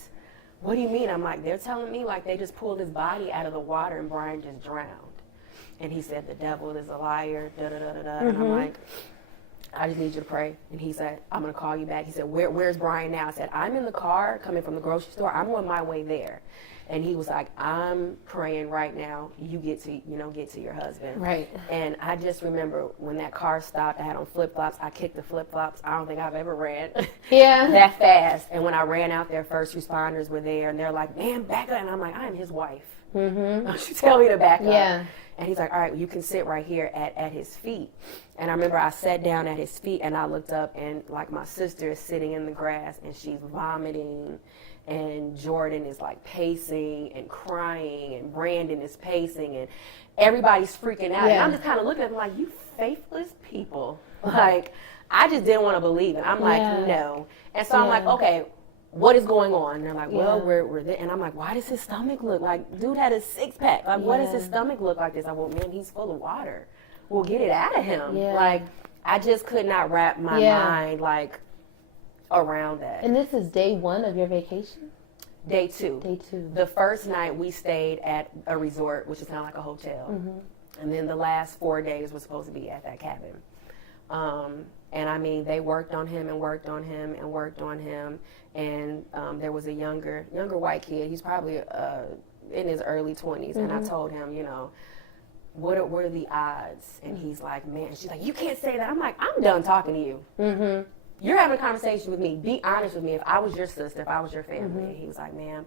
What do you mean? I'm like, they're telling me like they just pulled his body out of the water and Brian just drowned. And he said, the devil is a liar, da-da-da-da-da. And I'm like, I just need you to pray. And he said, I'm going to call you back. He said, where's Brian now? I said, I'm in the car coming from the grocery store. I'm on my way there. And he was like, I'm praying right now. You get to your husband. Right. And I just remember when that car stopped, I had on flip-flops. I kicked the flip-flops. I don't think I've ever ran that fast. And when I ran out there, first responders were there. And they're like, man, back up. And I'm like, I am his wife. Don't you tell me to back up. Yeah. And he's like, all right, well, you can sit right here at his feet. And I remember I sat down at his feet and I looked up and like my sister is sitting in the grass and she's vomiting and Jordan is like pacing and crying, and Brandon is pacing, and everybody's freaking out. And I'm just kind of looking at them like, you faithless people. Like, I just didn't want to believe it. I'm like, no. And so I'm like, okay, what is going on? And they're like, well, we're there. And I'm like, why does his stomach look like, dude had a six-pack. Like, why does his stomach look like this? I went, man, he's full of water. We'll get it out of him. Like, I just could not wrap my mind, like, around that. And this is day 1 of your vacation? Day 2. Day 2. The first night we stayed at a resort, which is kind of like a hotel. And then the last 4 days were supposed to be at that cabin. And I mean, they worked on him and worked on him and worked on him. And there was a younger white kid. He's probably in his early 20s. And I told him, you know, what are the odds? And he's like, man, she's like, you can't say that. I'm like, I'm done talking to you. You're having a conversation with me. Be honest with me. If I was your sister, if I was your family. And he was like, ma'am,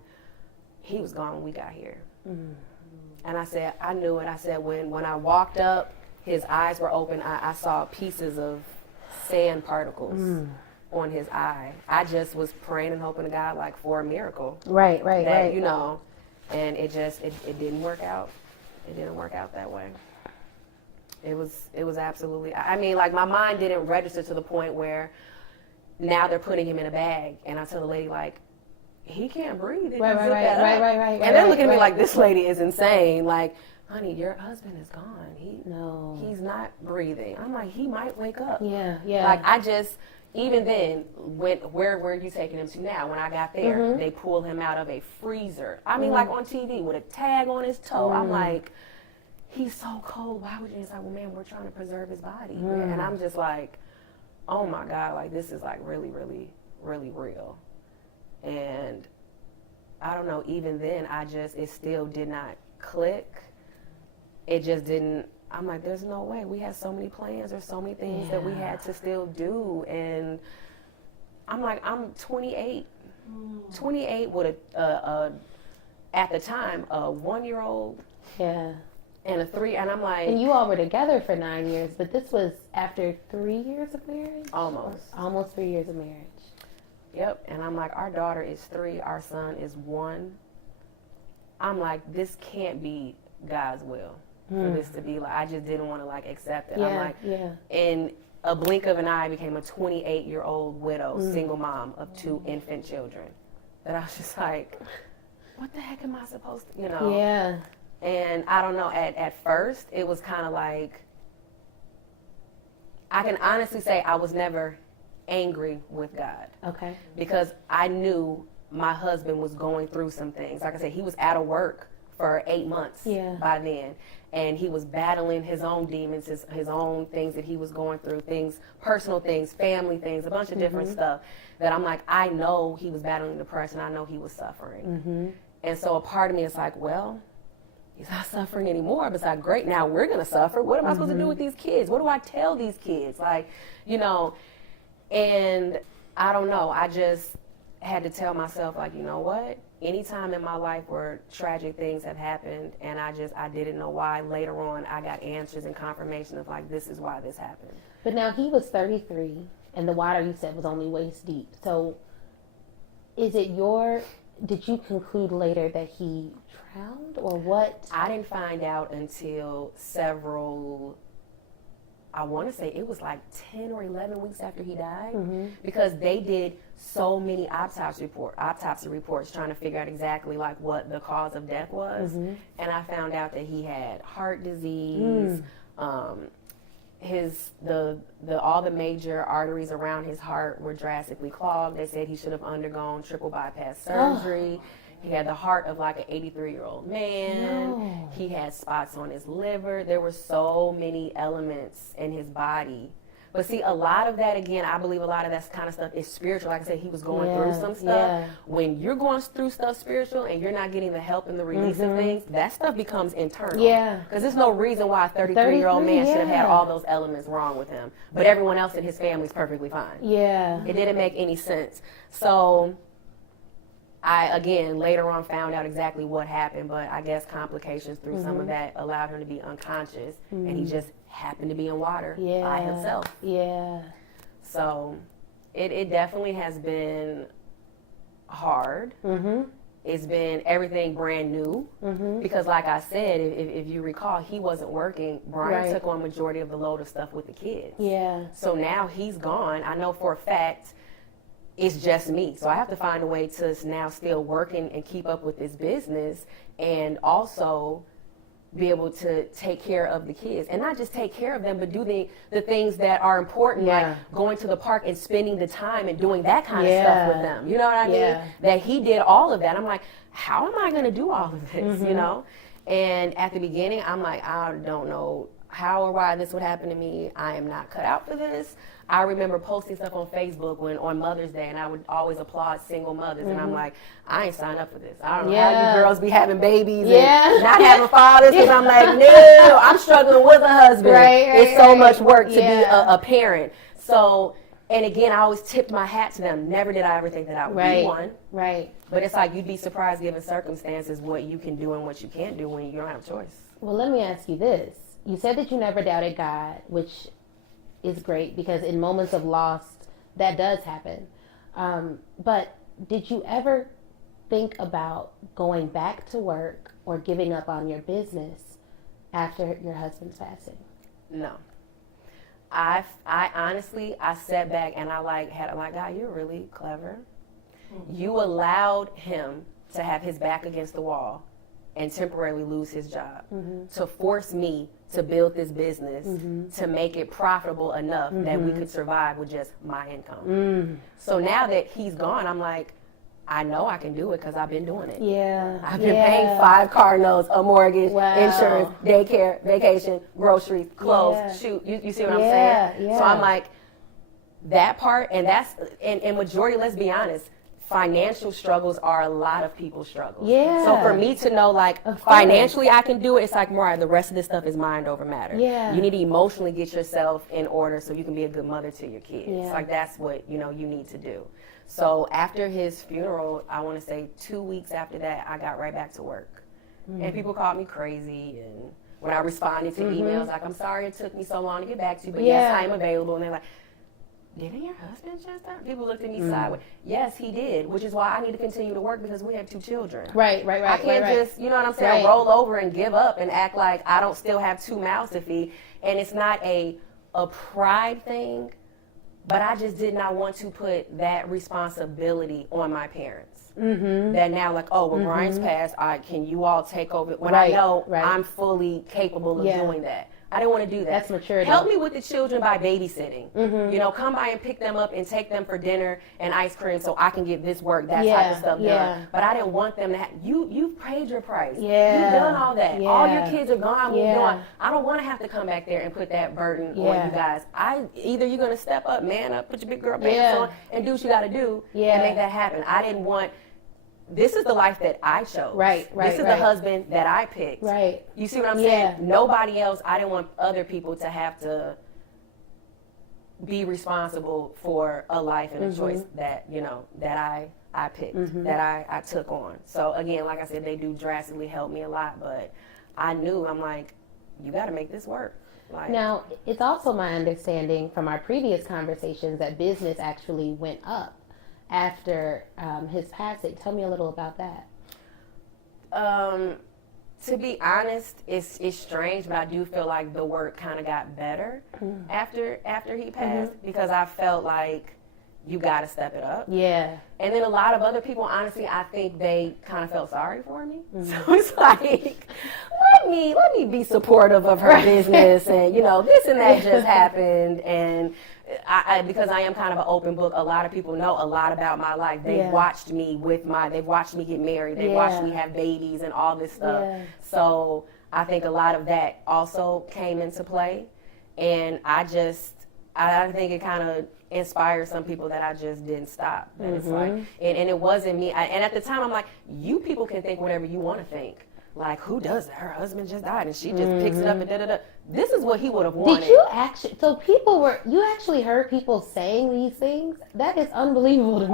he was gone when we got here. And I said, I knew it. I said, when I walked up, his eyes were open. I saw pieces of sand particles on his eye. I just was praying and hoping to God, like, for a miracle. Right. You know, and it didn't work out. It didn't work out that way. It was absolutely, I mean, like, my mind didn't register to the point where now they're putting him in a bag. And I tell the lady, like, he can't breathe. Right. And they're looking at me like, this lady is insane. Like, honey, your husband is gone. He's not breathing. I'm like, he might wake up. Yeah. Like, I just, even then, where are you taking him to now? When I got there, they pulled him out of a freezer. I mean, like on TV with a tag on his toe. I'm like, he's so cold. Why would you? He's like, well, man, we're trying to preserve his body. And I'm just like, oh my God, like, this is like really, really, really real. And I don't know, even then, it still did not click. It just didn't. I'm like, there's no way. We had so many plans. There's so many things that we had to still do. And I'm like, I'm 28. 28 with at the time, a 1-year-old. Yeah. And a 3. And I'm like. And you all were together for 9 years, but this was after 3 years of marriage? Almost 3 years of marriage. Yep. And I'm like, our daughter is 3. Our son is 1. I'm like, this can't be God's will. For this to be like, I just didn't want to like accept it. I'm like, in a blink of an eye, I became a 28-year-old widow, single mom of 2 infant children. That I was just like, what the heck am I supposed to, you know? Yeah. And I don't know, at first, it was kind of like, I can honestly say I was never angry with God. Okay. Because I knew my husband was going through some things. Like I said, he was out of work for 8 months by then. And he was battling his own demons, his own things that he was going through, things, personal things, family things, a bunch of different stuff that I'm like, I know he was battling depression. I know he was suffering. And so a part of me is like, well, he's not suffering anymore. But it's like, great, now we're going to suffer. What am I supposed to do with these kids? What do I tell these kids? Like, you know, and I don't know. I just had to tell myself, like, you know what? Anytime in my life where tragic things have happened and I didn't know why, later on I got answers and confirmation of like, this is why this happened. But now he was 33 and the water you said was only waist deep. So did you conclude later that he drowned or what? I didn't find out until I want to say it was like 10 or 11 weeks after he died because they did so many autopsy reports trying to figure out exactly like what the cause of death was. And I found out that he had heart disease, all the major arteries around his heart were drastically clogged. They said he should have undergone triple bypass surgery. He had the heart of like an 83-year-old man. No. He had spots on his liver. There were so many elements in his body. But see, a lot of that, again, I believe a lot of that kind of stuff is spiritual. Like I said, he was going through some stuff. When you're going through stuff spiritual and you're not getting the help and the release of things, that stuff becomes internal. Yeah. Because there's no reason why a 33-year-old man should have had all those elements wrong with him. But everyone else in his family is perfectly fine. Yeah. It didn't make any sense. So I, again, later on found out exactly what happened, but I guess complications through some of that allowed him to be unconscious, and he just happened to be in water by himself. Yeah. So it definitely has been hard. It's been everything brand new because, like I said, if you recall, he wasn't working. Brian took on majority of the load of stuff with the kids. Yeah. So now he's gone. I know for a fact it's just me. So I have to find a way to now still work and keep up with this business and also be able to take care of the kids, and not just take care of them, but do the things that are important, like going to the park and spending the time and doing that kind of stuff with them. You know what I mean? That he did all of that. I'm like, how am I going to do all of this? You know? And at the beginning, I'm like, I don't know how or why this would happen to me. I am not cut out for this. I remember posting stuff on Facebook on Mother's Day, and I would always applaud single mothers. And I'm like, I ain't signed up for this. I don't know how you girls be having babies and not having fathers. Because I'm like, no, I'm struggling with a husband. It's so much work to be a parent. So, and again, I always tipped my hat to them. Never did I ever think that I would be one. But it's like, you'd be surprised given circumstances what you can do and what you can't do when you don't have a choice. Well, let me ask you this. You said that you never doubted God, which is great because in moments of loss, that does happen. But did you ever think about going back to work or giving up on your business after your husband's passing? No. I honestly, I sat back and I'm like, God, you're really clever. You allowed him to have his back against the wall and temporarily lose his job to force me to build this business to make it profitable enough that we could survive with just my income. So now that he's gone, I'm like, I know I can do it because I've been doing it. I've been paying 5 car notes, a mortgage, insurance, daycare, vacation, groceries, clothes, shoot. You see what I'm saying? So I'm like, that part, and that's, and majority, let's be honest, financial struggles are a lot of people's struggles. So for me to know, like, financially I can do it, it's like, Mariah, the rest of this stuff is mind over matter. You need to emotionally get yourself in order so you can be a good mother to your kids. Like, that's what, you need to do. So after his funeral, I want to say 2 weeks after that, I got right back to work. And people called me crazy, and when I responded to emails, like, I'm sorry it took me so long to get back to you, but yes, I am available. And they're like, didn't your husband just die? People looked at me sideways. Yes, he did, which is why I need to continue to work because we have 2 children. I can't just, you know what I'm saying, roll over and give up and act like I don't still have 2 mouths to feed. And it's not a pride thing, but I just did not want to put that responsibility on my parents. That now, like, oh, well, Brian's passed, can you all take over? When I know I'm fully capable of doing that. I didn't want to do that. That's maturity. Help me with the children by babysitting. Come by and pick them up and take them for dinner and ice cream so I can get this work, that type of stuff done. But I didn't want them to have, you've paid your price. You've done all that. All your kids are gone, moved on. I don't want to have to come back there and put that burden on you guys. Either you're going to step up, man up, put your big girl pants on, and do what you got to do and make that happen. I didn't want... This is the life that I chose. This is the husband that I picked. You see what I'm saying? Nobody else. I didn't want other people to have to be responsible for a life and a choice that, that I picked, that I took on. So again, like I said, they do drastically help me a lot, but I knew, I'm like, you got to make this work. Like, now, it's also my understanding from our previous conversations that business actually went up after his passing. Tell me a little about that. To be honest, it's strange, but I do feel like the work kind of got better after he passed because I felt like you got to step it up. And then a lot of other people, honestly, I think they kind of felt sorry for me. So it's like, let me be supportive of her business, and this and that just happened, and I because I am kind of an open book. A lot of people know a lot about my life. They've watched me they've watched me get married. They've watched me have babies and all this stuff. So I think a lot of that also came into play, and I think it kind of inspired some people that I just didn't stop. And it's like, and it wasn't me. And at the time, I'm like, you people can think whatever you want to think. Like, who does that? Her husband just died, and she just picks it up and da-da-da. This is what he would have wanted. Did you actually, you actually heard people saying these things? That is unbelievable to me.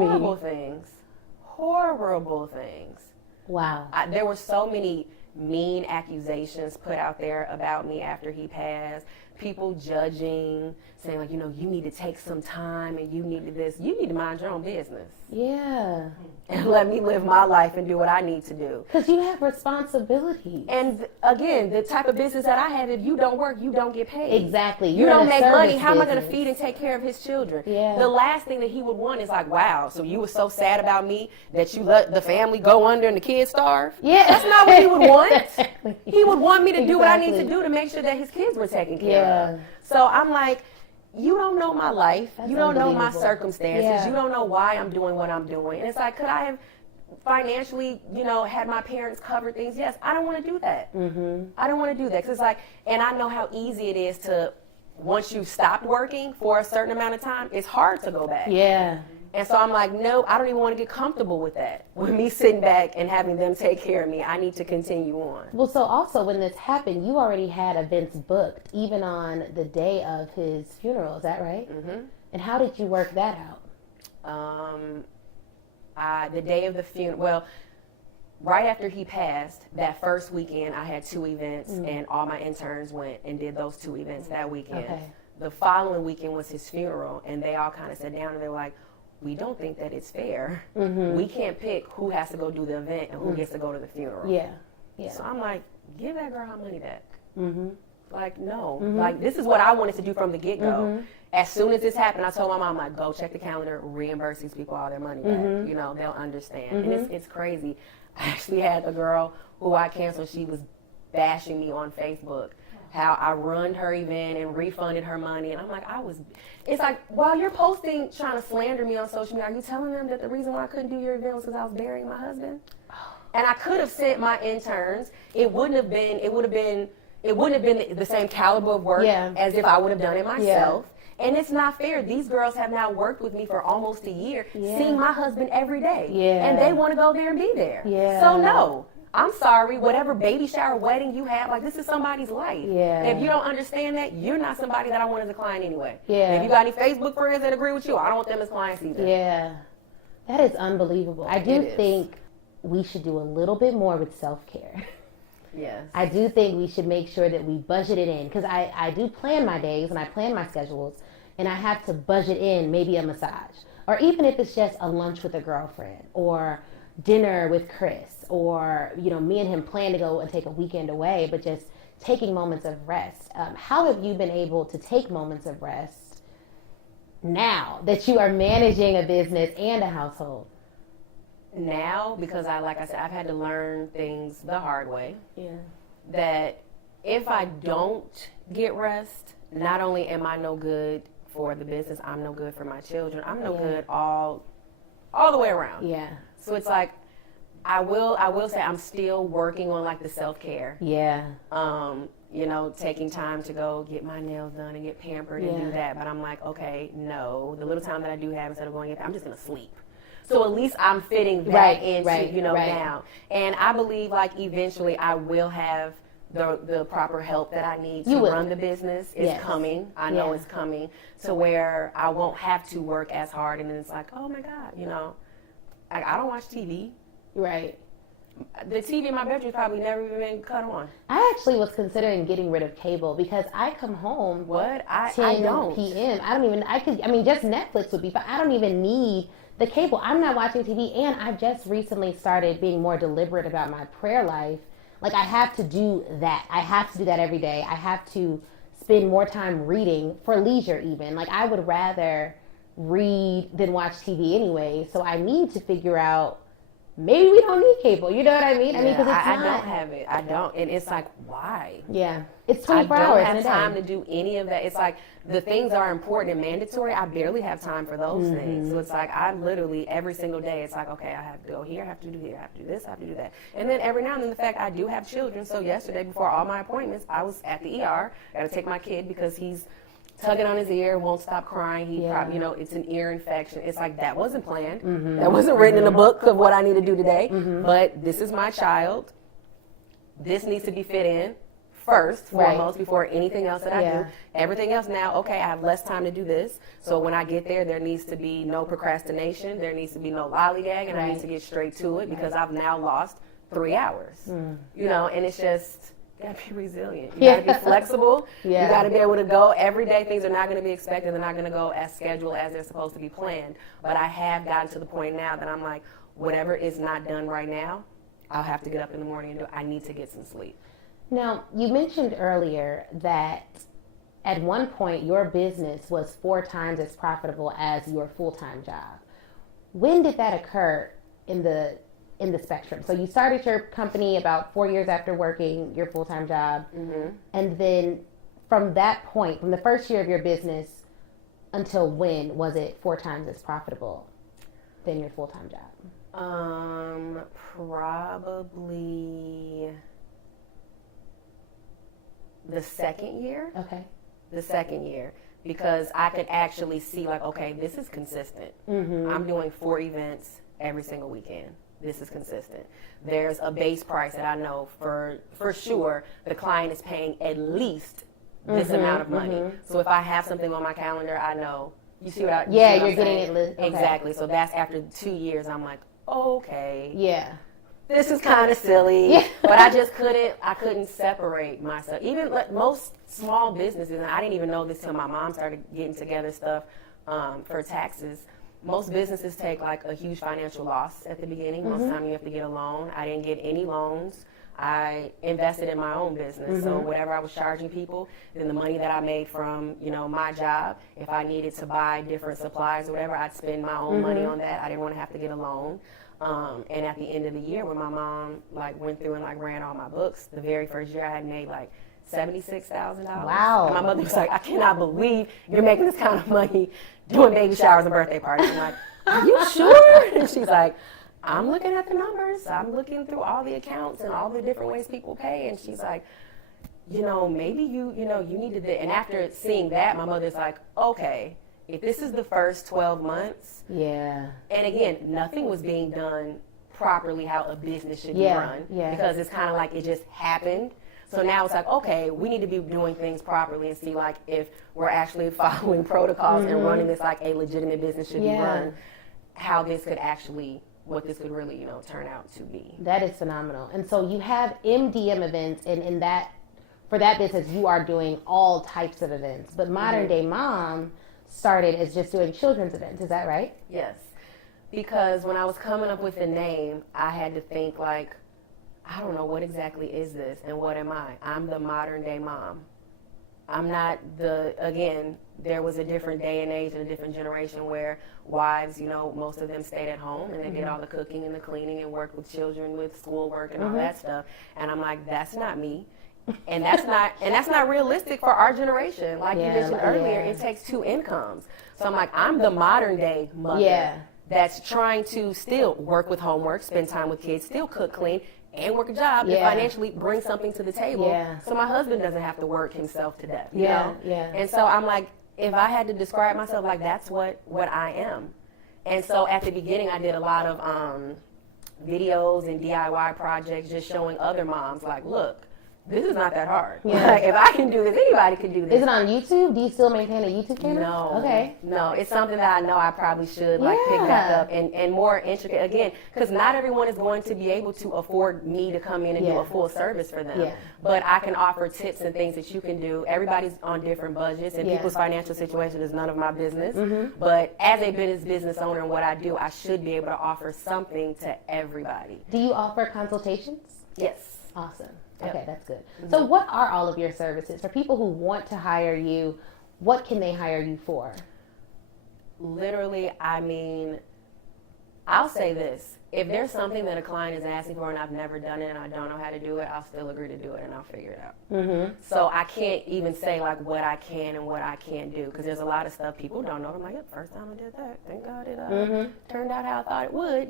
Horrible things. Wow. There were so many mean accusations put out there about me after he passed. People judging, saying like, you need to take some time and you need to mind your own business. Yeah. and let me live my life and do what I need to do. Because you have responsibilities. And again, the type of business that I have, if you don't work, you don't get paid. Exactly. You don't make money. How am I going to business. feed and take care of his children? Yeah. The last thing that he would want is like, wow, so you were so sad about me that you let the family go under and the kids starve? Yeah. That's not what he would want. Exactly. He would want me to do what I need to Exactly. do to make sure that his kids were taken care Yeah. of. So I'm like, you don't know my life. That's You don't know my unbelievable. circumstances. Yeah. You don't know why I'm doing what I'm doing. And it's like, could I have financially, had my parents cover things? Yes. I don't want to do that. Mm-hmm. I don't want to do that. 'Cause it's like, and I know how easy it is to, once you've stopped working for a certain amount of time, it's hard to go back. Yeah. And so I'm like, no, I don't even want to get comfortable with that. With me sitting back and having them take care of me, I need to continue on. Well, so also when this happened, you already had events booked, even on the day of his funeral. Is that right? Mm-hmm. And how did you work that out? The day of the funeral, well, right after he passed, that first weekend, I had 2 events, and all my interns went and did those 2 events that weekend. Okay. The following weekend was his funeral, and they all kind of sat down and they were like, we don't think that it's fair. Mm-hmm. We can't pick who has to go do the event and who gets to go to the funeral. Yeah. Yeah. So I'm like, give that girl her money back. Mm-hmm. Like, no. Mm-hmm. Like, this is what I wanted to do from the get-go. Mm-hmm. As soon as this happened, I told my mom, like, go check the calendar, reimburse these people all their money back. Mm-hmm. They'll understand. Mm-hmm. And it's crazy. I actually had a girl who I canceled. She was bashing me on Facebook, how I ruined her event and refunded her money. And I'm like, it's like, while you're posting, trying to slander me on social media, are you telling them that the reason why I couldn't do your event was because I was burying my husband? And I could have sent my interns. It wouldn't have been the same caliber of work as if I would have done it myself. And it's not fair. These girls have now worked with me for almost a year, seeing my husband every day. Yeah. And they want to go there and be there. Yeah. So no, I'm sorry, whatever baby shower, wedding you have, like, this is somebody's life. Yeah. And if you don't understand that, you're not somebody that I want as a client anyway. Yeah. And if you got any Facebook friends that agree with you, I don't want them as clients either. Yeah. That is unbelievable. I do think we should do a little bit more with self-care. Yes. I do think we should make sure that we budget it in, because I do plan my days and I plan my schedules, and I have to budget in maybe a massage, or even if it's just a lunch with a girlfriend or dinner with Chris, or me and him plan to go and take a weekend away, but just taking moments of rest. How have you been able to take moments of rest now that you are managing a business and a household? Now, because like I said, I've had to learn things the hard way. Yeah. That if I don't get rest, not only am I no good for the business, I'm no good for my children. I'm no good all the way around. Yeah. So it's like, I will say I'm still working on like the self-care. Yeah. Taking time to go get my nails done and get pampered and do that. But I'm like, okay, no, the little time that I do have, instead of going, I'm just going to sleep. So at least I'm fitting that into, now. And I believe like eventually I will have the proper help that I need to run the business. It's coming. I know it's coming to where I won't have to work as hard. And then it's like, oh my God, I don't watch TV. Right. The TV in my bedroom's probably never even been cut on. I actually was considering getting rid of cable because I come home 10 p.m. Just Netflix would be fine. I don't even need the cable. I'm not watching TV, and I've just recently started being more deliberate about my prayer life. Like, I have to do that. I have to do that every day. I have to spend more time reading for leisure even. Like, I would rather read than watch TV anyway. So I need to figure out, maybe we don't need cable. You know what I mean? Yeah, because I don't have it. I don't. And it's like, why? Yeah. It's 24 hours. I don't have time to do any of that. It's like, the things are important and mandatory. I barely have time for those things. So it's like, I literally, every single day, it's like, okay, I have to go here, I have to do here, I have to do this, I have to do that. And then every now and then, the fact I do have children. So yesterday, before all my appointments, I was at the ER. I got to take my kid because he's tugging on his ear, won't stop crying. He probably, it's an ear infection. It's like, that wasn't planned. That wasn't written in the book of what I need to do today. But this is my child. This needs to be fit in first, foremost, before anything else that I do. Everything else now, okay, I have less time to do this. So when I get there needs to be no procrastination. There needs to be no lollygag, and I need to get straight to it because I've now lost 3 hours. And it's just, You gotta be resilient. You gotta be flexible. Yeah. You gotta be able to go every day. Things are not gonna be expected. They're not gonna go as scheduled as they're supposed to be planned. But I have gotten to the point now that I'm like, whatever is not done right now, I'll have to get up in the morning and do. I need to get some sleep. Now, you mentioned earlier that at one point your business was 4 times as profitable as your full-time job. When did that occur in the spectrum? So you started your company about 4 years after working your full-time job. Mm-hmm. And then from that point, from the first year of your business until when was it 4 times as profitable than your full-time job? Probably the second year. Okay. The second year, because I could actually see like, okay, this is consistent. Mm-hmm. I'm doing 4 events every single weekend. This is consistent. There's a base price that I know for sure the client is paying at least this amount of money. Mm-hmm. So if I have something on my calendar, I know. You see what I? You're getting it. Okay. Exactly. So that's after 2 years. I'm like, okay. Yeah. This is kind of silly, yeah. But I couldn't separate myself. Even like most small businesses, and I didn't even know this till my mom started getting together stuff for taxes. Most businesses take like a huge financial loss at the beginning. Mm-hmm. Most of the time you have to get a loan. I didn't get any loans. I invested in my own business. Mm-hmm. So whatever I was charging people, then the money that I made from, my job, if I needed to buy different supplies or whatever, I'd spend my own money on that. I didn't want to have to get a loin. And at the end of the year, when my mom went through and ran all my books, the very first year I had made $76,000. Wow! And my mother was like, "I cannot believe you're making this kind of money doing baby showers and birthday parties." I'm like, "Are you sure?" And she's like, "I'm looking at the numbers. I'm looking through all the accounts and all the different ways people pay." And she's like, "Maybe you need to." And after seeing that, my mother's like, "Okay. If this is the first 12 months, yeah." And again, nothing was being done properly how a business should be run, because it's kind of like it just happened. So now it's like, okay, we need to be doing things properly and see if we're actually following protocols and running this like a legitimate business should be run, what this could really, turn out to be. That is phenomenal. And so you have MDM events, and for that business, you are doing all types of events. But Modern Day Mom started as just doing children's events. Is that right? Yes. Because when I was coming up with the name, I had to think I don't know, what exactly is this and what am I? I'm the modern day mom. I'm not there was a different day and age and a different generation where wives, most of them stayed at home and they did all the cooking and the cleaning and worked with children with schoolwork and all that stuff. And I'm like, that's not me. And that's not realistic for our generation. Like you mentioned earlier, it takes 2 incomes. So I'm like, I'm the modern day mother that's trying to still work with homework, spend time with kids, still cook, clean, and work a job to financially bring something to the table. So my husband doesn't have to work himself to death. You know? And so I'm like, if I had to describe myself, that's what I am. And so at the beginning, I did a lot of videos and DIY projects, just showing other moms, look, this is not that hard. If I can do this, anybody can do this. Is it on YouTube? Do you still maintain a YouTube channel? No. Okay. No, it's something that I know I probably should pick back up and more intricate again, because not everyone is going to be able to afford me to come in and do a full service for them. But I can offer tips and things that you can do. Everybody's on different budgets, and people's financial situation is none of my business. But as a business owner and what I do, I should be able to offer something to everybody. Do you offer consultations? Yes. Awesome. Okay, that's good. So what are all of your services? For people who want to hire you, what can they hire you for? Literally, I'll say this. If there's something that a client is asking for and I've never done it and I don't know how to do it, I'll still agree to do it and I'll figure it out. So I can't even say what I can and what I can't do, because there's a lot of stuff people don't know. I'm like, first time I did that, thank God it turned out how I thought it would,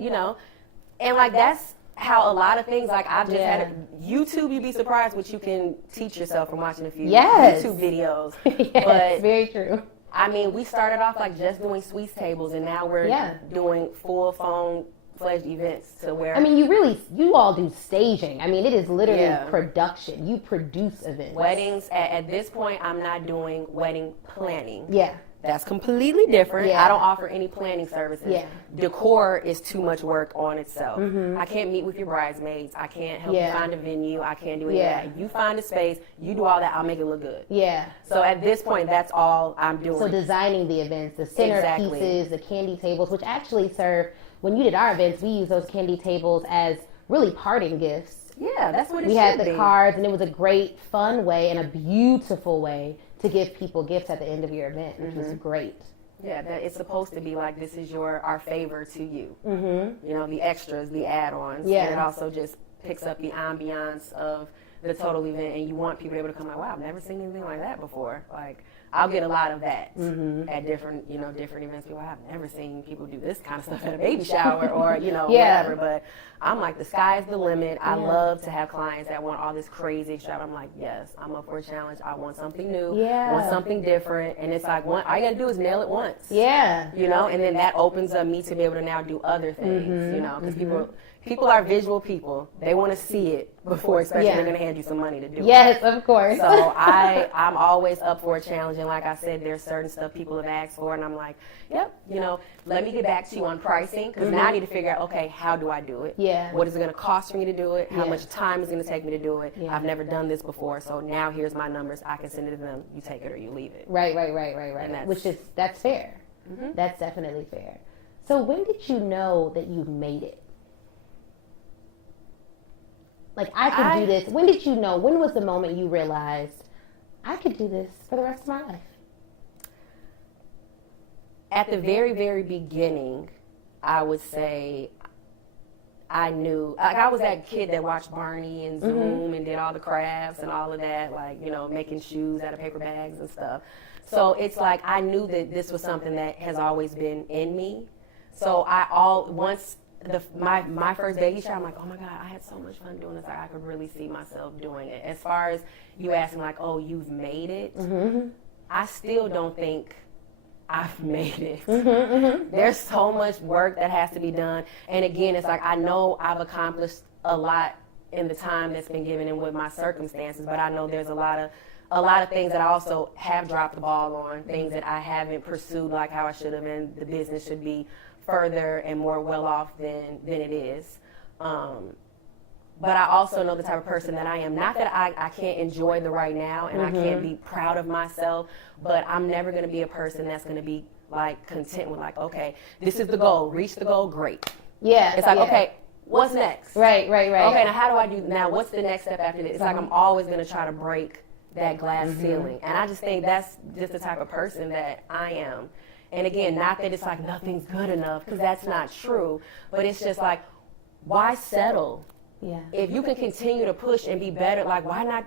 And that's how a lot of things, I've just had YouTube, you'd be surprised what you can teach yourself from watching a few YouTube videos. But very true. We started off just doing sweets tables, and now we're doing full-fledged events to where... you all do staging. It is literally production. You produce events. Weddings, at this point, I'm not doing wedding planning. That's completely different. Yeah. I don't offer any planning services. Yeah. Decor is too much work on itself. Mm-hmm. I can't meet with your bridesmaids. I can't help Yeah. you find a venue. I can't do any Yeah. of that. You find a space, you do all that, I'll make it look good. Yeah. So at this point, that's all I'm doing. So designing the events, the centerpieces, the candy tables, which actually serve, when you did our events, we used those candy tables as really parting gifts. Yeah, that's what it should be. We had the cards, and it was a great, fun way and a beautiful way to give people gifts at the end of your event, which was great. Yeah, that it's supposed to be like, this is our favor to you. Mm-hmm. You know, the extras, the add-ons. Yeah. And it also just picks up the ambiance of the total event, and you want people to be able to come like, wow, I've never seen anything like that before. Like, I'll get a lot of that at different events. People, I've never seen people do this kind of stuff at a baby shower or, whatever. But I'm like, the sky's the limit. I love to have clients that want all this crazy extravagant. I'm like, yes, I'm up for a challenge. I want something new. Yeah. I want something different. And it's like, all you got to do is nail it once. Yeah. And then that opens up me to be able to now do other things, because people are visual people. They want to see it before, especially they're going to hand you some money to do it. Yes, of course. So I'm always up for a challenge. And like I said, there's certain stuff people have asked for. And I'm like, yep, let me get back to you on pricing. Because now I need to figure out, okay, how do I do it? Yeah. What is it going to cost for me to do it? How much time is it going to take me to do it? Yeah. I've never done this before. So now here's my numbers. I can send it to them. You take it or you leave it. Right. And That's fair. Mm-hmm. That's definitely fair. So when did you know that you made it? Like, I could do this. When did you know? When was the moment you realized I could do this for the rest of my life? At the very, very beginning, I would say I knew. Like, I was that kid that watched Barney and Zoom and did all the crafts and all of that, like, making shoes out of paper bags and stuff. So it's like I knew that this was something that has always been in me. So my first baby shower, I'm like, oh my God, I had so much fun doing this. Like, I could really see myself doing it. As far as you asking, like, oh, you've made it, I still don't think I've made it. There's so much work that has to be done. And again, it's like, I know I've accomplished a lot in the time that's been given and with my circumstances, but I know there's a lot of things that I also have dropped the ball on, things that I haven't pursued like how I should have, and the business should be further and more well off than it is. But I also know the type of person that I am. Not that I can't enjoy the right now and I can't be proud of myself, but I'm never going to be a person that's going to be like content with like, okay, this is the goal, reach the goal, great. Yeah. It's like, okay, what's next? Right. Okay, now how do I do, now what's the next step after this? It's like I'm always going to try to break that glass ceiling. And I just think that's just the type of person that I am. And again, not that it's like nothing's good enough, because that's not true, but it's just like, why settle? Yeah. If you can continue to push and be better, like why not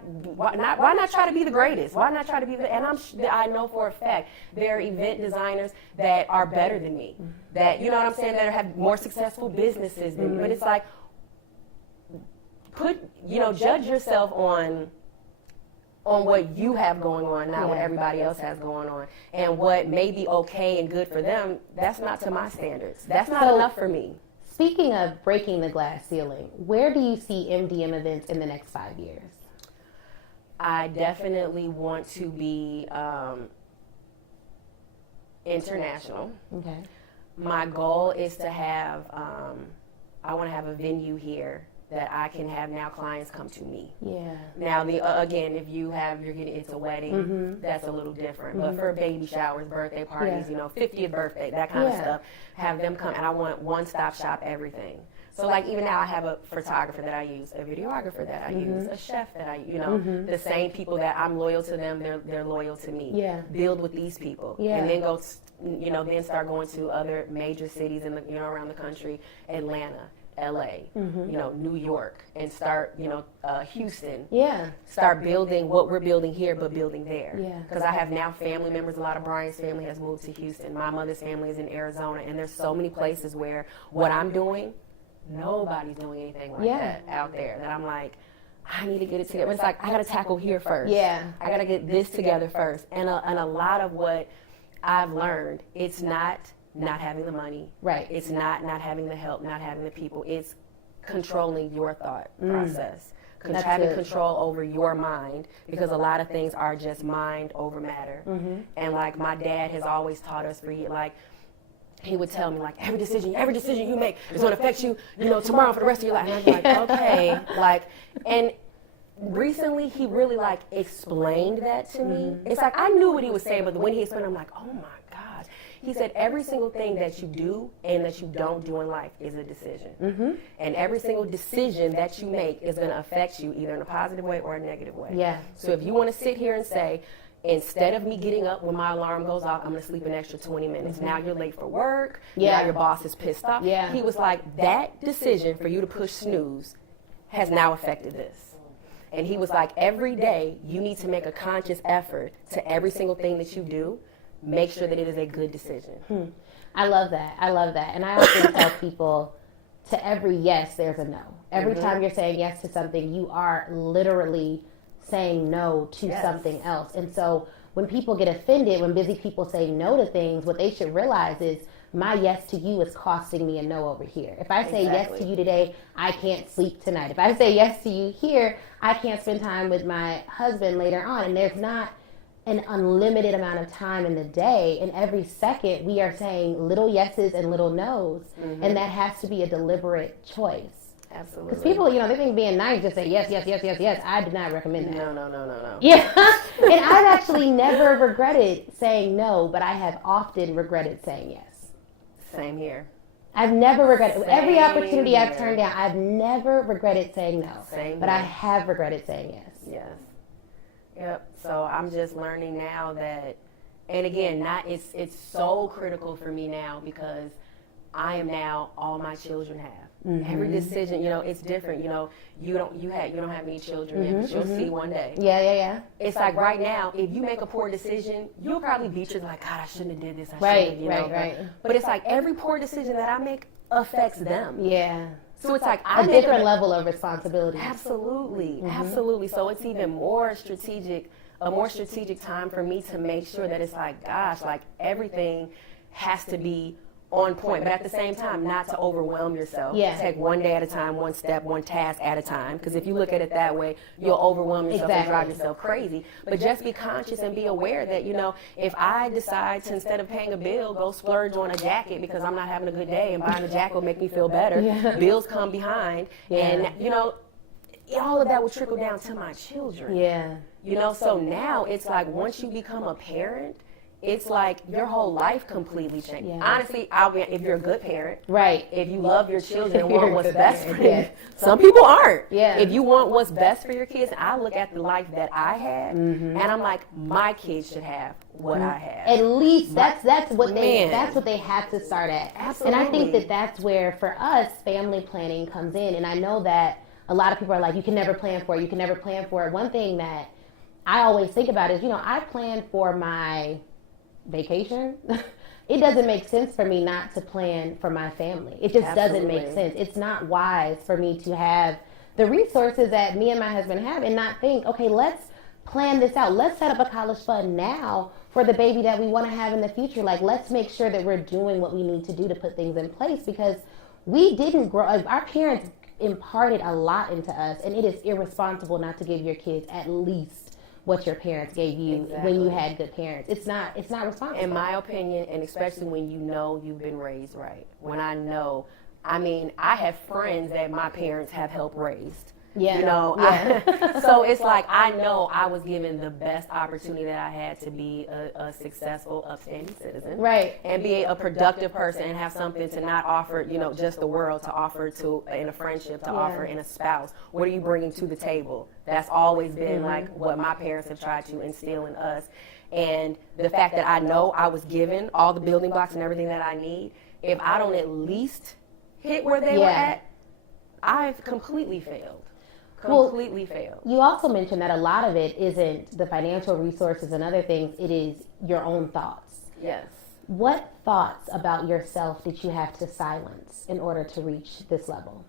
try to be the greatest? Why not try to be the? And I know for a fact there are event designers that are better than me, that you know what I'm saying, that have more successful businesses than me. But it's like, judge yourself on what you have going on, not what everybody else has going on. And what may be okay and good for them, that's not to my standards. That's not enough for me. Speaking of breaking the glass ceiling, where do you see MDM Events in the next 5 years? I definitely want to be international. Okay. My goal is to have, I want to have a venue here that I can have now clients come to me. Yeah. Now, again, if it's a wedding, that's a little different. But for baby showers, birthday parties, 50th birthday, that kind of stuff, have them come. And I want one-stop shop everything. So, like, even now I have a photographer that I use, a videographer that I use, a chef that I, the same people that I'm loyal to them, they're loyal to me. Yeah. Build with these people. Yeah. And then go, then start going to other major cities in the, around the country, Atlanta, LA, New York, and start, Houston. Yeah. Start building what we're building here, but building there. Yeah. Because I have now family members. A lot of Brian's family has moved to Houston. My mother's family is in Arizona, and there's so many places where what I'm doing, nobody's doing anything like that out there. That I'm like, I need to get it together. It's like I got to tackle here first. Yeah. I got to get this together first. And a lot of what I've learned, it's not having the money. Right. It's not having the help, not having the people. It's controlling your thought process. having control over your mind, because a lot of things are just mind over matter. And like my dad has always taught us he would tell me, like, every decision you make is going to affect you, tomorrow for the rest of your life. And I'd be like, okay. And recently he really, explained that to me. It's like, I knew what he was saying, but when he explained it, I'm like, oh, my gosh. He said, every single thing that you do and that you don't do in life is a decision. And every single decision that you make is going to affect you either in a positive way or a negative way. Yeah. So if you want to sit here and say, instead of me getting up when my alarm goes off, I'm going to sleep an extra 20 minutes. Now you're late for work. Now your boss is pissed off. He was like, that decision for you to push snooze has now affected this. And he was like, every day you need to make a conscious effort to every single thing that you do. Make sure that it is a good decision. I love that. And I often tell people, to every yes, there's a no. Every time you're saying yes to something, you are literally saying no to something else. And so when people get offended, when busy people say no to things, what they should realize is my yes to you is costing me a no over here. If I say yes to you today, I can't sleep tonight. If I say yes to you here, I can't spend time with my husband later on. And there's not an unlimited amount of time in the day. And every second we are saying little yeses and little nos. And that has to be a deliberate choice. Absolutely. Because people, they think being nice, just say yes. I do not recommend that. No. Yeah. And I've actually never regretted saying no, but I have often regretted saying yes. Same here. I've never regretted. Every opportunity I've turned down, I've never regretted saying no. But I have regretted saying yes. Yes. Yep. So I'm just learning now that, and again, it's so critical for me now because I am now all my children have. Every decision, it's different. You don't have any children yet, but you'll see one day. Yeah. It's like right now, if you make a poor decision, you'll probably beat you like, God, I shouldn't have did this. Right. But it's like every poor decision that I make affects them. Yeah. So it's like a different level of responsibility. Absolutely. So it's even more strategic, a more strategic time for me to make sure that it's like, gosh, like everything has to be on point, but at the same time, not to overwhelm yourself. Take one day at a time, one step, one task at a time. Because if you look at it that way, you'll overwhelm yourself and drive yourself crazy. But just be conscious and be aware that, if I decide to, instead of paying a bill, go splurge on a jacket because I'm not having a good day and buying a jacket will make me feel better, bills come behind. And, all of that will trickle down to my children. So now it's like once you become a parent, it's like your whole life completely changed. Honestly, if you're a good parent, if you love your children and want what's best for them, some people aren't. If you want what's best for your kids, I look at the life that I had, and I'm like, my kids should have what I have. At least that's what they have to start at. Absolutely. And I think that's where, for us, family planning comes in. And I know that a lot of people are like, you can never plan for it. One thing that I always think about is, I plan for my vacation. It doesn't make sense for me not to plan for my family. It just doesn't make sense. It's not wise for me to have the resources that me and my husband have and not think, okay, let's plan this out. Let's set up a college fund now for the baby that we want to have in the future. Like, let's make sure that we're doing what we need to do to put things in place, because we didn't grow up. Our parents imparted a lot into us, and it is irresponsible not to give your kids at least what your parents gave you when you had good parents. It's not responsible. In my opinion, and especially when you've been raised right. When I have friends that my parents have helped raised. So it's like I know I was given the best opportunity that I had to be a successful, upstanding citizen, and be a productive person and have something to not offer, just the world, to offer to in a friendship, to offer in a spouse. What are you bringing to the table? That's always been like what my parents have tried to instill in us, and the fact that I know I was given all the building blocks and everything that I need. If I don't at least hit where they were at, I've completely failed. Failed. You also mentioned that a lot of it isn't the financial resources and other things. It is your own thoughts. Yes. What thoughts about yourself did you have to silence in order to reach this level?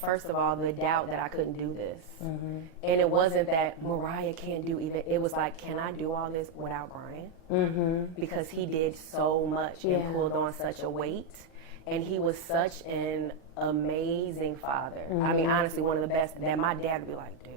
First of all, the doubt that I couldn't do this. And it wasn't that Mariah can't do either. It was like, can I do all this without Brian? Because he did so much and pulled on such a weight. And he was such an amazing father. I mean, honestly, one of the best. That my dad would be like, dude,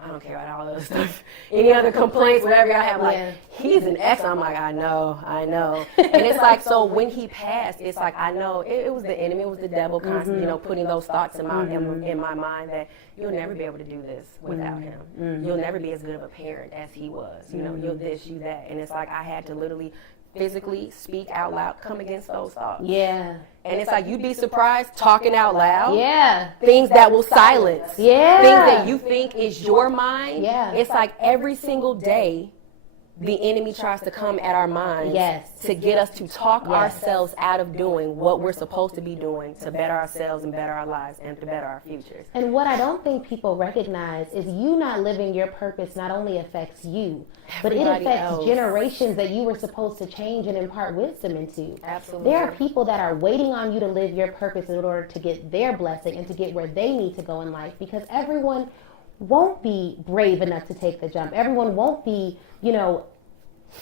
I don't care about all the other stuff. Any other complaints, whatever I have, like, he's an excellent. I'm like, I know. And it's like, so when he passed, it's like, I know it was the enemy, it was the devil constantly, putting those thoughts in my mind that you'll never be able to do this without him. You'll never be as good of a parent as he was. You'll this, you that. And it's like, I had to literally physically speak out loud, come against those thoughts. Yeah. And it's like, you'd be surprised, talking out loud. Yeah. Things that will silence. Yeah. Things that you think is your mind. Yeah. It's like every single day, the enemy tries to come at our minds to get us to talk ourselves out of doing what we're supposed to be doing to better ourselves and better our lives and to better our futures. And what I don't think people recognize is you not living your purpose not only affects you, but it affects generations that you were supposed to change and impart wisdom into. Absolutely. There are people that are waiting on you to live your purpose in order to get their blessing and to get where they need to go in life, because everyone won't be brave enough to take the jump. Everyone won't be,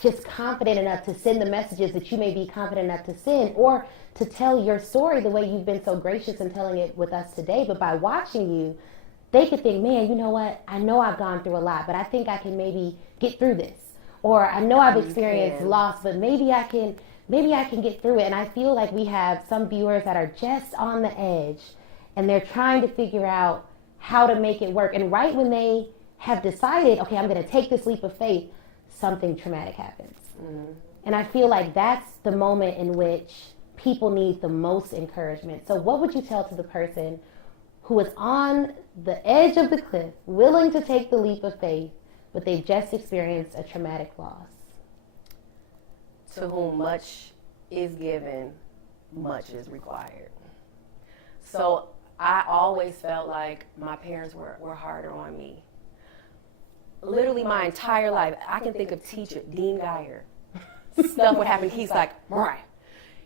just confident enough to send the messages that you may be confident enough to send, or to tell your story the way you've been so gracious in telling it with us today. But by watching you, they could think, man, you know what? I know I've gone through a lot, but I think I can maybe get through this. Or I know I've experienced loss, but maybe I can get through it. And I feel like we have some viewers that are just on the edge and they're trying to figure out how to make it work. And right when they have decided, okay, I'm going to take this leap of faith, something traumatic happens. And I feel like that's the moment in which people need the most encouragement. So what would you tell to the person who is on the edge of the cliff, willing to take the leap of faith, but they've just experienced a traumatic loss? To whom much is given, much is required. So I always felt like my parents were harder on me. Literally my entire life, I can think of teacher, Dean Geyer. Stuff would happen. He's like, Mariah,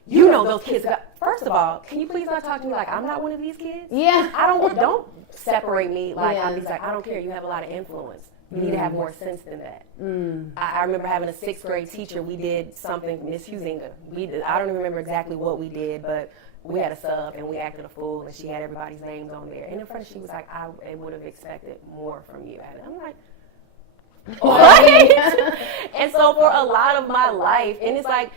those kids first of all, can you please not talk to me like I'm not one of these kids? Yeah. Don't separate me like he's like, I don't care. You have a lot of influence. You need to have more sense than that. I remember having a 6th grade teacher. We did something, Miss Huizinga. I don't even remember exactly what we did, but we had a sub and we acted a fool and she had everybody's names on there. And in front of she was like, I would have expected more from you. And I'm like, what? And so for a lot of my life, and it's like,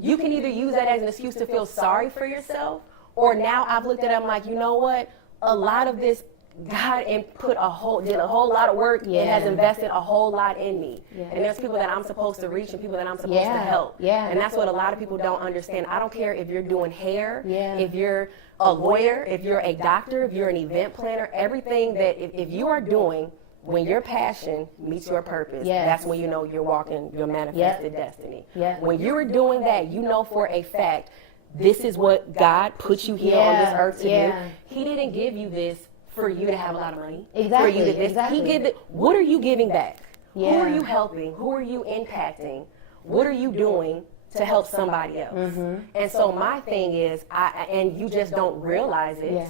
you can either use that as an excuse to feel sorry for yourself, or now I've looked at it, I'm like, you know what? A lot of this, God did a whole lot of work and has invested a whole lot in me. And there's people that I'm supposed to reach and people that I'm supposed to help. And that's what a lot of people don't understand. I don't care if you're doing hair, if you're a lawyer, if you're a doctor, if you're an event planner, everything that if you are doing, when your passion meets your purpose, that's when you know you're walking your manifested destiny. When you're doing that, you know for a fact, this is what God put you here on this earth to do. He didn't give you this for you to have a lot of money. Exactly. For you to this. Exactly. He gave it. What are you giving back? Who are you helping? Who are you impacting? What are you doing to help somebody else? And so my thing is, and you just don't realize it,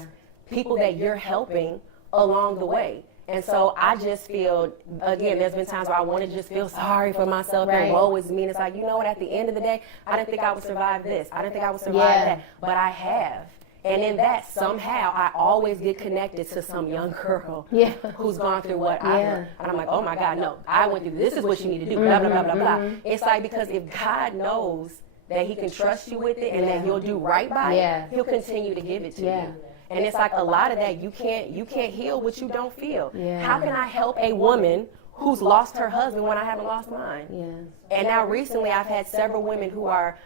people that you're helping along the way. And so I just feel, again, there's been times where I want to just feel sorry for myself and woe is me. And it's like, you know what, at the end of the day, I didn't think I would survive this. I didn't think I would survive that. But I have. And in that, somehow, I always get connected to some young girl who's gone through what I went. And I'm like, oh my God, no, I went through this. Is what you need to do, blah, blah, blah, blah, blah. It's like, because if God knows that he can trust you with it and that you'll do right by it, he'll continue to give it to you. And it's like a lot of that, you can't heal what you don't feel. How can I help a woman who's lost her husband when I haven't lost mine? And now recently I've had several women who are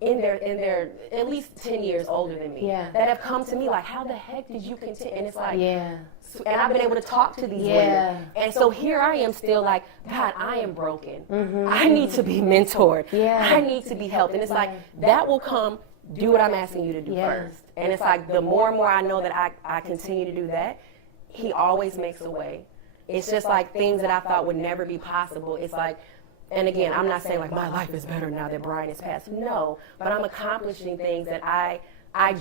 in their at least 10 years older than me that have come to me like, how the heck did you continue? And it's like, and I've been able to talk to these women. And so here I am still like, God, I am broken. I need to be mentored. I need to be helped. And it's like, that will come. Do what I'm asking you to do first. And it's like, the more and more I know that I continue to do that, he always makes a way. It's just like things that I thought would never be possible. It's like, and again, I'm not saying like my life is better now that Brian is passed. No, but I'm accomplishing things that I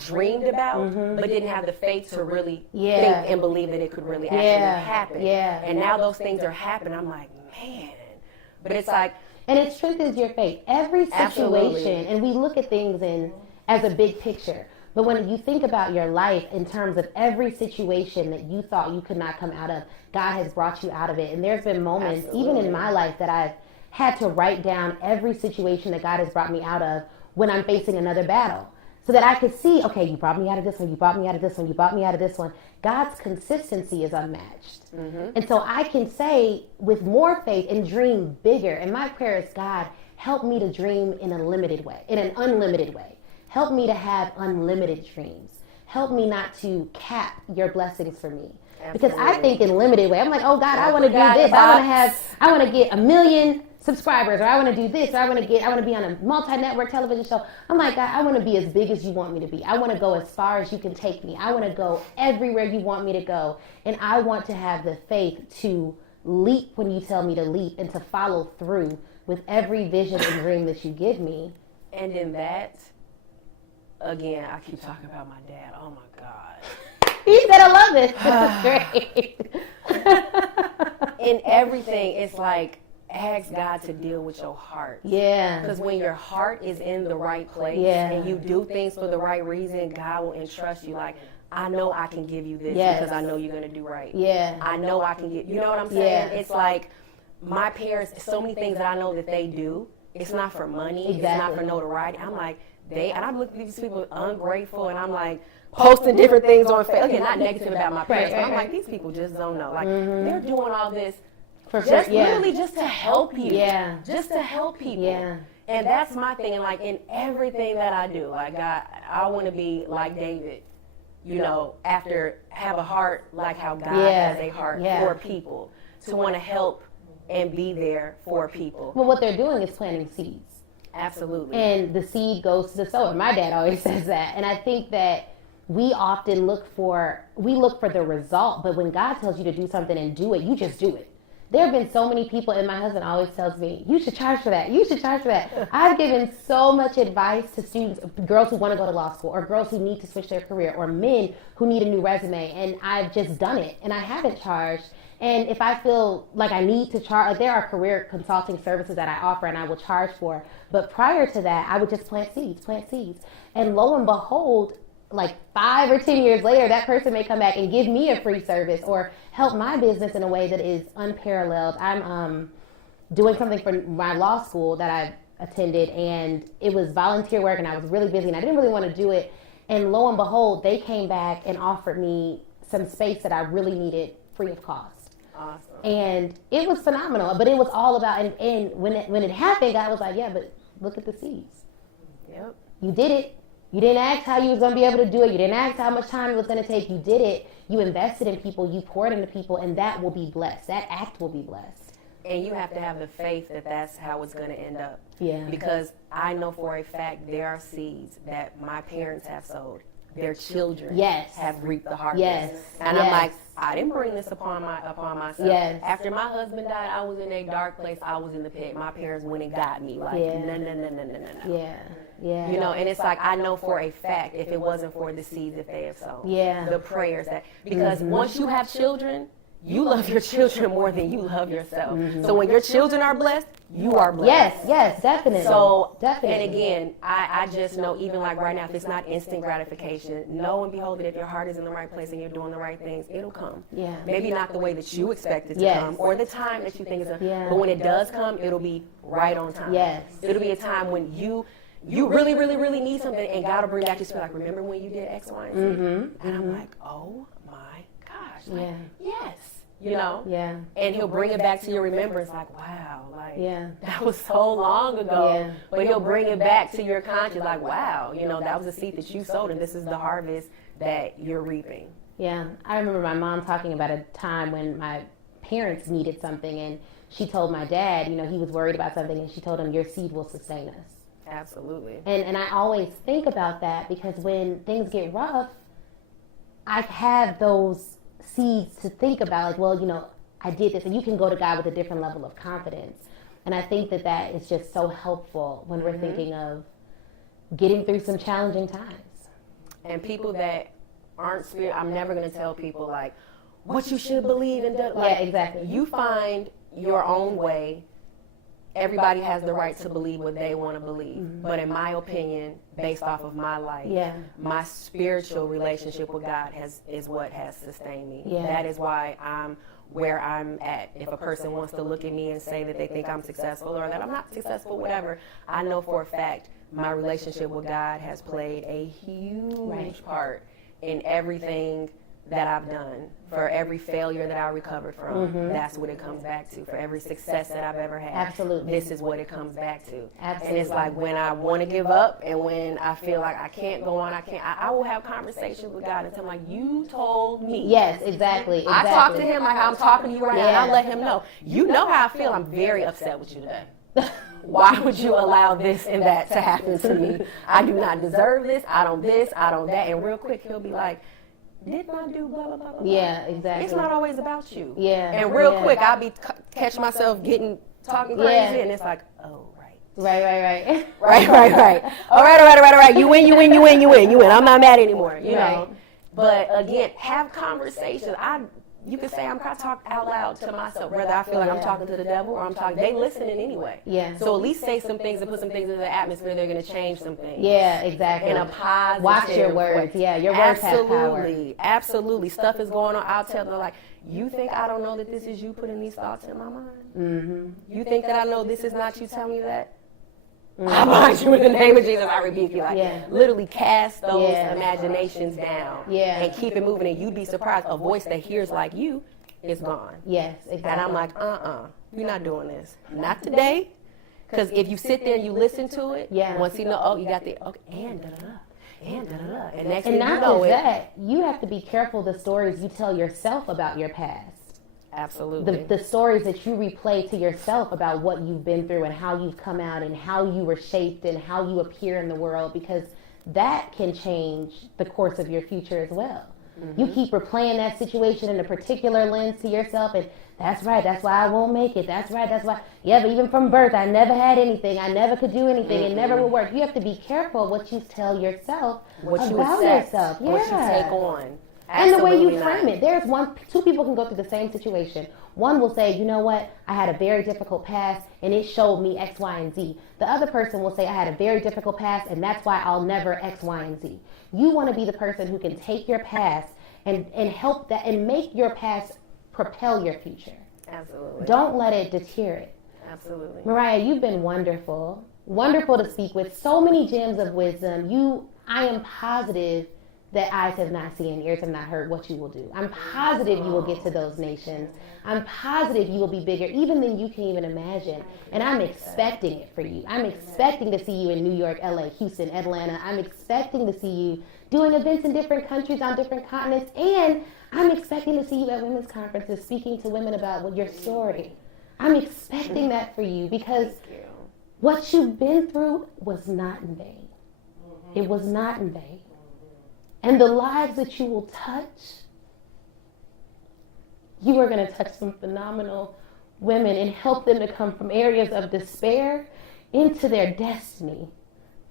dreamed about, but didn't have the faith to really think and believe that it could really actually happen. And now those things are happening. I'm like, man. But it's like, and it strengthens your faith. Every situation, and we look at things as a big picture. But when you think about your life in terms of every situation that you thought you could not come out of, God has brought you out of it. And there's been moments, even in my life, that I've had to write down every situation that God has brought me out of when I'm facing another battle. So that I could see, okay, you brought me out of this one, you brought me out of this one, you brought me out of this one. God's consistency is unmatched. And so I can say with more faith and dream bigger. And my prayer is, God, help me to dream in a limited way, in an unlimited way. Help me to have unlimited dreams. Help me not to cap your blessings for me. Because I think in limited way. I'm like, oh God, I want to do this. I want to get 1 million subscribers, or I want to do this, or I want to be on a multi-network television show. I'm like, God, I want to be as big as you want me to be. I want to go as far as you can take me. I want to go everywhere you want me to go. And I want to have the faith to leap when you tell me to leap and to follow through with every vision and dream that you give me. And in that, again, I keep talking about my dad. Oh my God. He said, I love this. This is great. In everything, it's like, ask God to deal with your heart. Yeah. Because when your heart is in the right place and you do things for the right reason, God will entrust you. Like, I know I can give you this because I know you're going to do right. Yeah. I know I can get, you know what I'm saying? Yeah. It's like my parents, so many things that I know that they do, it's not for money. Exactly. It's not for notoriety. I'm like, and I'm looking at these people ungrateful, and I'm like, posting different things on Facebook. Okay, not negative about my parents, but I'm like, these people just don't know. Like, they're doing all this literally just to help you. Yeah. Just to help people. Yeah. And that's my thing. And like in everything that I do, like I want to be like David, you know, have a heart like how God has a heart for people, to want to help and be there for people. Well, what they're doing is planting seeds. Absolutely. And the seed goes to the sower. My dad always says that. And I think that we often look for the result, but when God tells you to do something and do it, you just do it. There have been so many people, and my husband always tells me, you should charge for that. You should charge for that. I've given so much advice to students, girls who want to go to law school, or girls who need to switch their career, or men who need a new resume, and I've just done it, and I haven't charged. And if I feel like I need to charge, like there are career consulting services that I offer and I will charge for. But prior to that, I would just plant seeds. And lo and behold, like 5 or 10 years later, that person may come back and give me a free service or help my business in a way that is unparalleled. I'm doing something for my law school that I attended, and it was volunteer work, and I was really busy, and I didn't really want to do it. And lo and behold, they came back and offered me some space that I really needed free of cost. Awesome. And it was phenomenal, but it was all about, and when it happened, I was like, yeah, but look at the seeds. Yep. You did it. You didn't ask how you was going to be able to do it. You didn't ask how much time it was going to take. You did it. You invested in people. You poured into people, and that will be blessed. That act will be blessed. And you have to have the faith that that's how it's going to end up. Yeah. Because I know for a fact there are seeds that my parents have sowed. Their children have reaped the harvest. Yes. And I'm like, I didn't bring this upon myself. Yes. After my husband died, I was in a dark place. I was in the pit. My parents went and got me. Like, no. Yeah. Yeah. You know, and it's like, I know for a fact, if it wasn't for the seeds that they have sown. Yeah. The prayers because once you have children, you love your children more than you love yourself. So when your children are blessed, you are blessed. Yes, definitely. So, and again, I just know, even like right now, if it's not instant gratification, know and behold that if your heart is in the right place and you're doing the right things, it'll come. Yeah. Maybe not the way that you expect it to come, or the time that you think is but when it does come, it'll be right on time. Yes. It'll be a time when you really, really, really need something, and God will bring back to you, like, remember when you did X, Y, and Z? And I'm like, oh my gosh. Like, yes. You know? Yeah. And he'll bring it back to your remembrance, like, wow, like, that was so long ago. Yeah. But he'll bring it back to your conscience, like, wow, you know, that was a seed that you sowed, and this is the harvest that you're reaping. Yeah. I remember my mom talking about a time when my parents needed something, and she told my dad, you know, he was worried about something, and she told him, your seed will sustain us. Absolutely. And I always think about that, because when things get rough, I have those seeds to think about, like, well, you know, I did this, and you can go to God with a different level of confidence. And I think that is just so helpful when we're thinking of getting through some challenging times. And people that aren't I'm never going to tell people, like, what you should believe in. Like, exactly. You find your own way everybody has the right to believe what they want to believe. But in my opinion, based off of my life, my spiritual relationship with God is what has sustained me. That is why I'm where I'm at. If a person wants to look at me and say that they think I'm successful or that I'm not successful, whatever, I know for a fact my relationship with God has played a huge part in everything that I've done. For every failure that I recovered from, that's what it comes back to. For every success that I've ever had, this is what it comes back to. And it's like when I want to give up and when I feel like I can't go on, I will have conversations with God and tell him, like, you told me. Yes, exactly. I talk to him like I'm talking to you right now, and I let him know. You know how I feel. I'm very upset with you today. Why would you allow this and that to happen to me? I do not deserve this. I don't this. I don't that. And real quick, he'll be like, didn't I do blah, blah, blah, blah? Yeah, exactly. It's not always about you. Yeah. And real quick, I'll be catch myself talking crazy, and it's like, oh, right. Right. Right. All right. You win. I'm not mad anymore, you know. But again, have conversations. You could say I talk out loud to myself, whether I feel like I'm talking to the devil or I'm talking. They listening anyway. Yeah. So at least say some things and put some things in the atmosphere. They're going to change some things. Yeah, exactly. In a positive Watch your words. Yeah, your words have power. Absolutely. Stuff is going on. I'll tell them, like, you think I don't know that this is you putting these thoughts in my mind? You think that I know this is not you telling me that? I bind you in the name of Jesus. I rebuke you. Like, literally cast those imaginations down and keep it moving. And you'd be surprised. A voice that hears like you is gone. Yes, exactly. And I'm like, you're not doing this. Not today. Because if you sit there and you listen to it, once you know, you got the, and da-da-da, and da-da-da. And next thing you know it. And not just that, you have to be careful the stories you tell yourself about your past. Absolutely. The stories that you replay to yourself about what you've been through and how you've come out and how you were shaped and how you appear in the world, because that can change the course of your future as well. You keep replaying that situation in a particular lens to yourself, and that's right, that's why I won't make it. That's right, that's why. Yeah, but even from birth, I never had anything. I never could do anything. It never will work. You have to be careful what you tell yourself about yourself. What you take on. Absolutely. And the way you frame it. Two people can go through the same situation. One will say, you know what, I had a very difficult past and it showed me X, Y, and Z. The other person will say, I had a very difficult past and that's why I'll never X, Y, and Z. You want to be the person who can take your past and help that and make your past propel your future. Absolutely. Don't let it deter it. Absolutely. Mariah, you've been wonderful. Wonderful to speak with. So many gems of wisdom. I am positive that eyes have not seen, ears have not heard what you will do. I'm positive you will get to those nations. I'm positive you will be bigger even than you can even imagine. And I'm expecting it for you. I'm expecting to see you in New York, LA, Houston, Atlanta. I'm expecting to see you doing events in different countries on different continents. And I'm expecting to see you at women's conferences speaking to women about your story. I'm expecting that for you because what you've been through was not in vain. It was not in vain. And the lives that you will touch, you are going to touch some phenomenal women and help them to come from areas of despair into their destiny.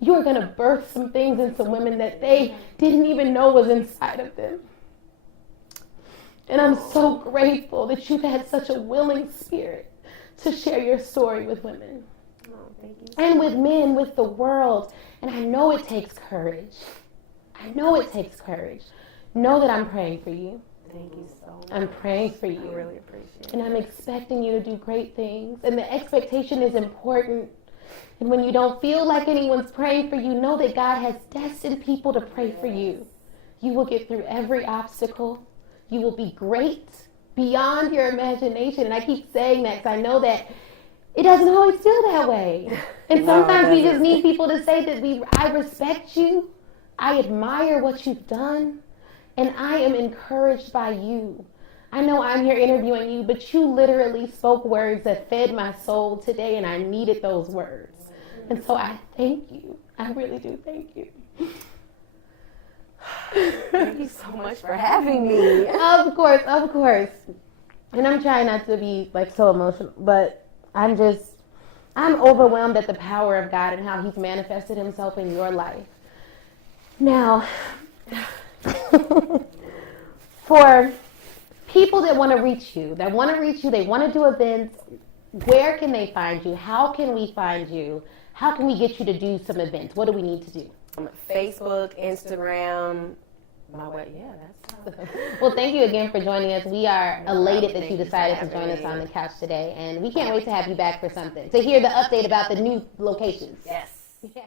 You are going to birth some things in some women that they didn't even know was inside of them. And I'm so grateful that you've had such a willing spirit to share your story with women. Oh, thank you. And with men, with the world. And I know it takes courage. I know it takes courage. Know that I'm praying for you. Thank you so much. I'm praying for you. I really appreciate it. And I'm expecting you to do great things. And the expectation is important. And when you don't feel like anyone's praying for you, know that God has destined people to pray for you. You will get through every obstacle. You will be great beyond your imagination. And I keep saying that because I know that it doesn't always feel that way. And sometimes we just need people to say that I respect you. I admire what you've done, and I am encouraged by you. I know I'm here interviewing you, but you literally spoke words that fed my soul today, and I needed those words. And so I thank you. I really do thank you. Thank you so much for having me. Of course. And I'm trying not to be so emotional, but I'm overwhelmed at the power of God and how He's manifested Himself in your life. Now, for people that want to reach you, they want to do events, where can they find you? How can we find you? How can we get you to do some events? What do we need to do? Facebook, Instagram, my way. Yeah, that's Well, thank you again for joining us. We are elated that Thank you you decided for to join us having on me. the couch today, and we can't wait to have you back for something, to hear the update about the new locations. yes. Yes.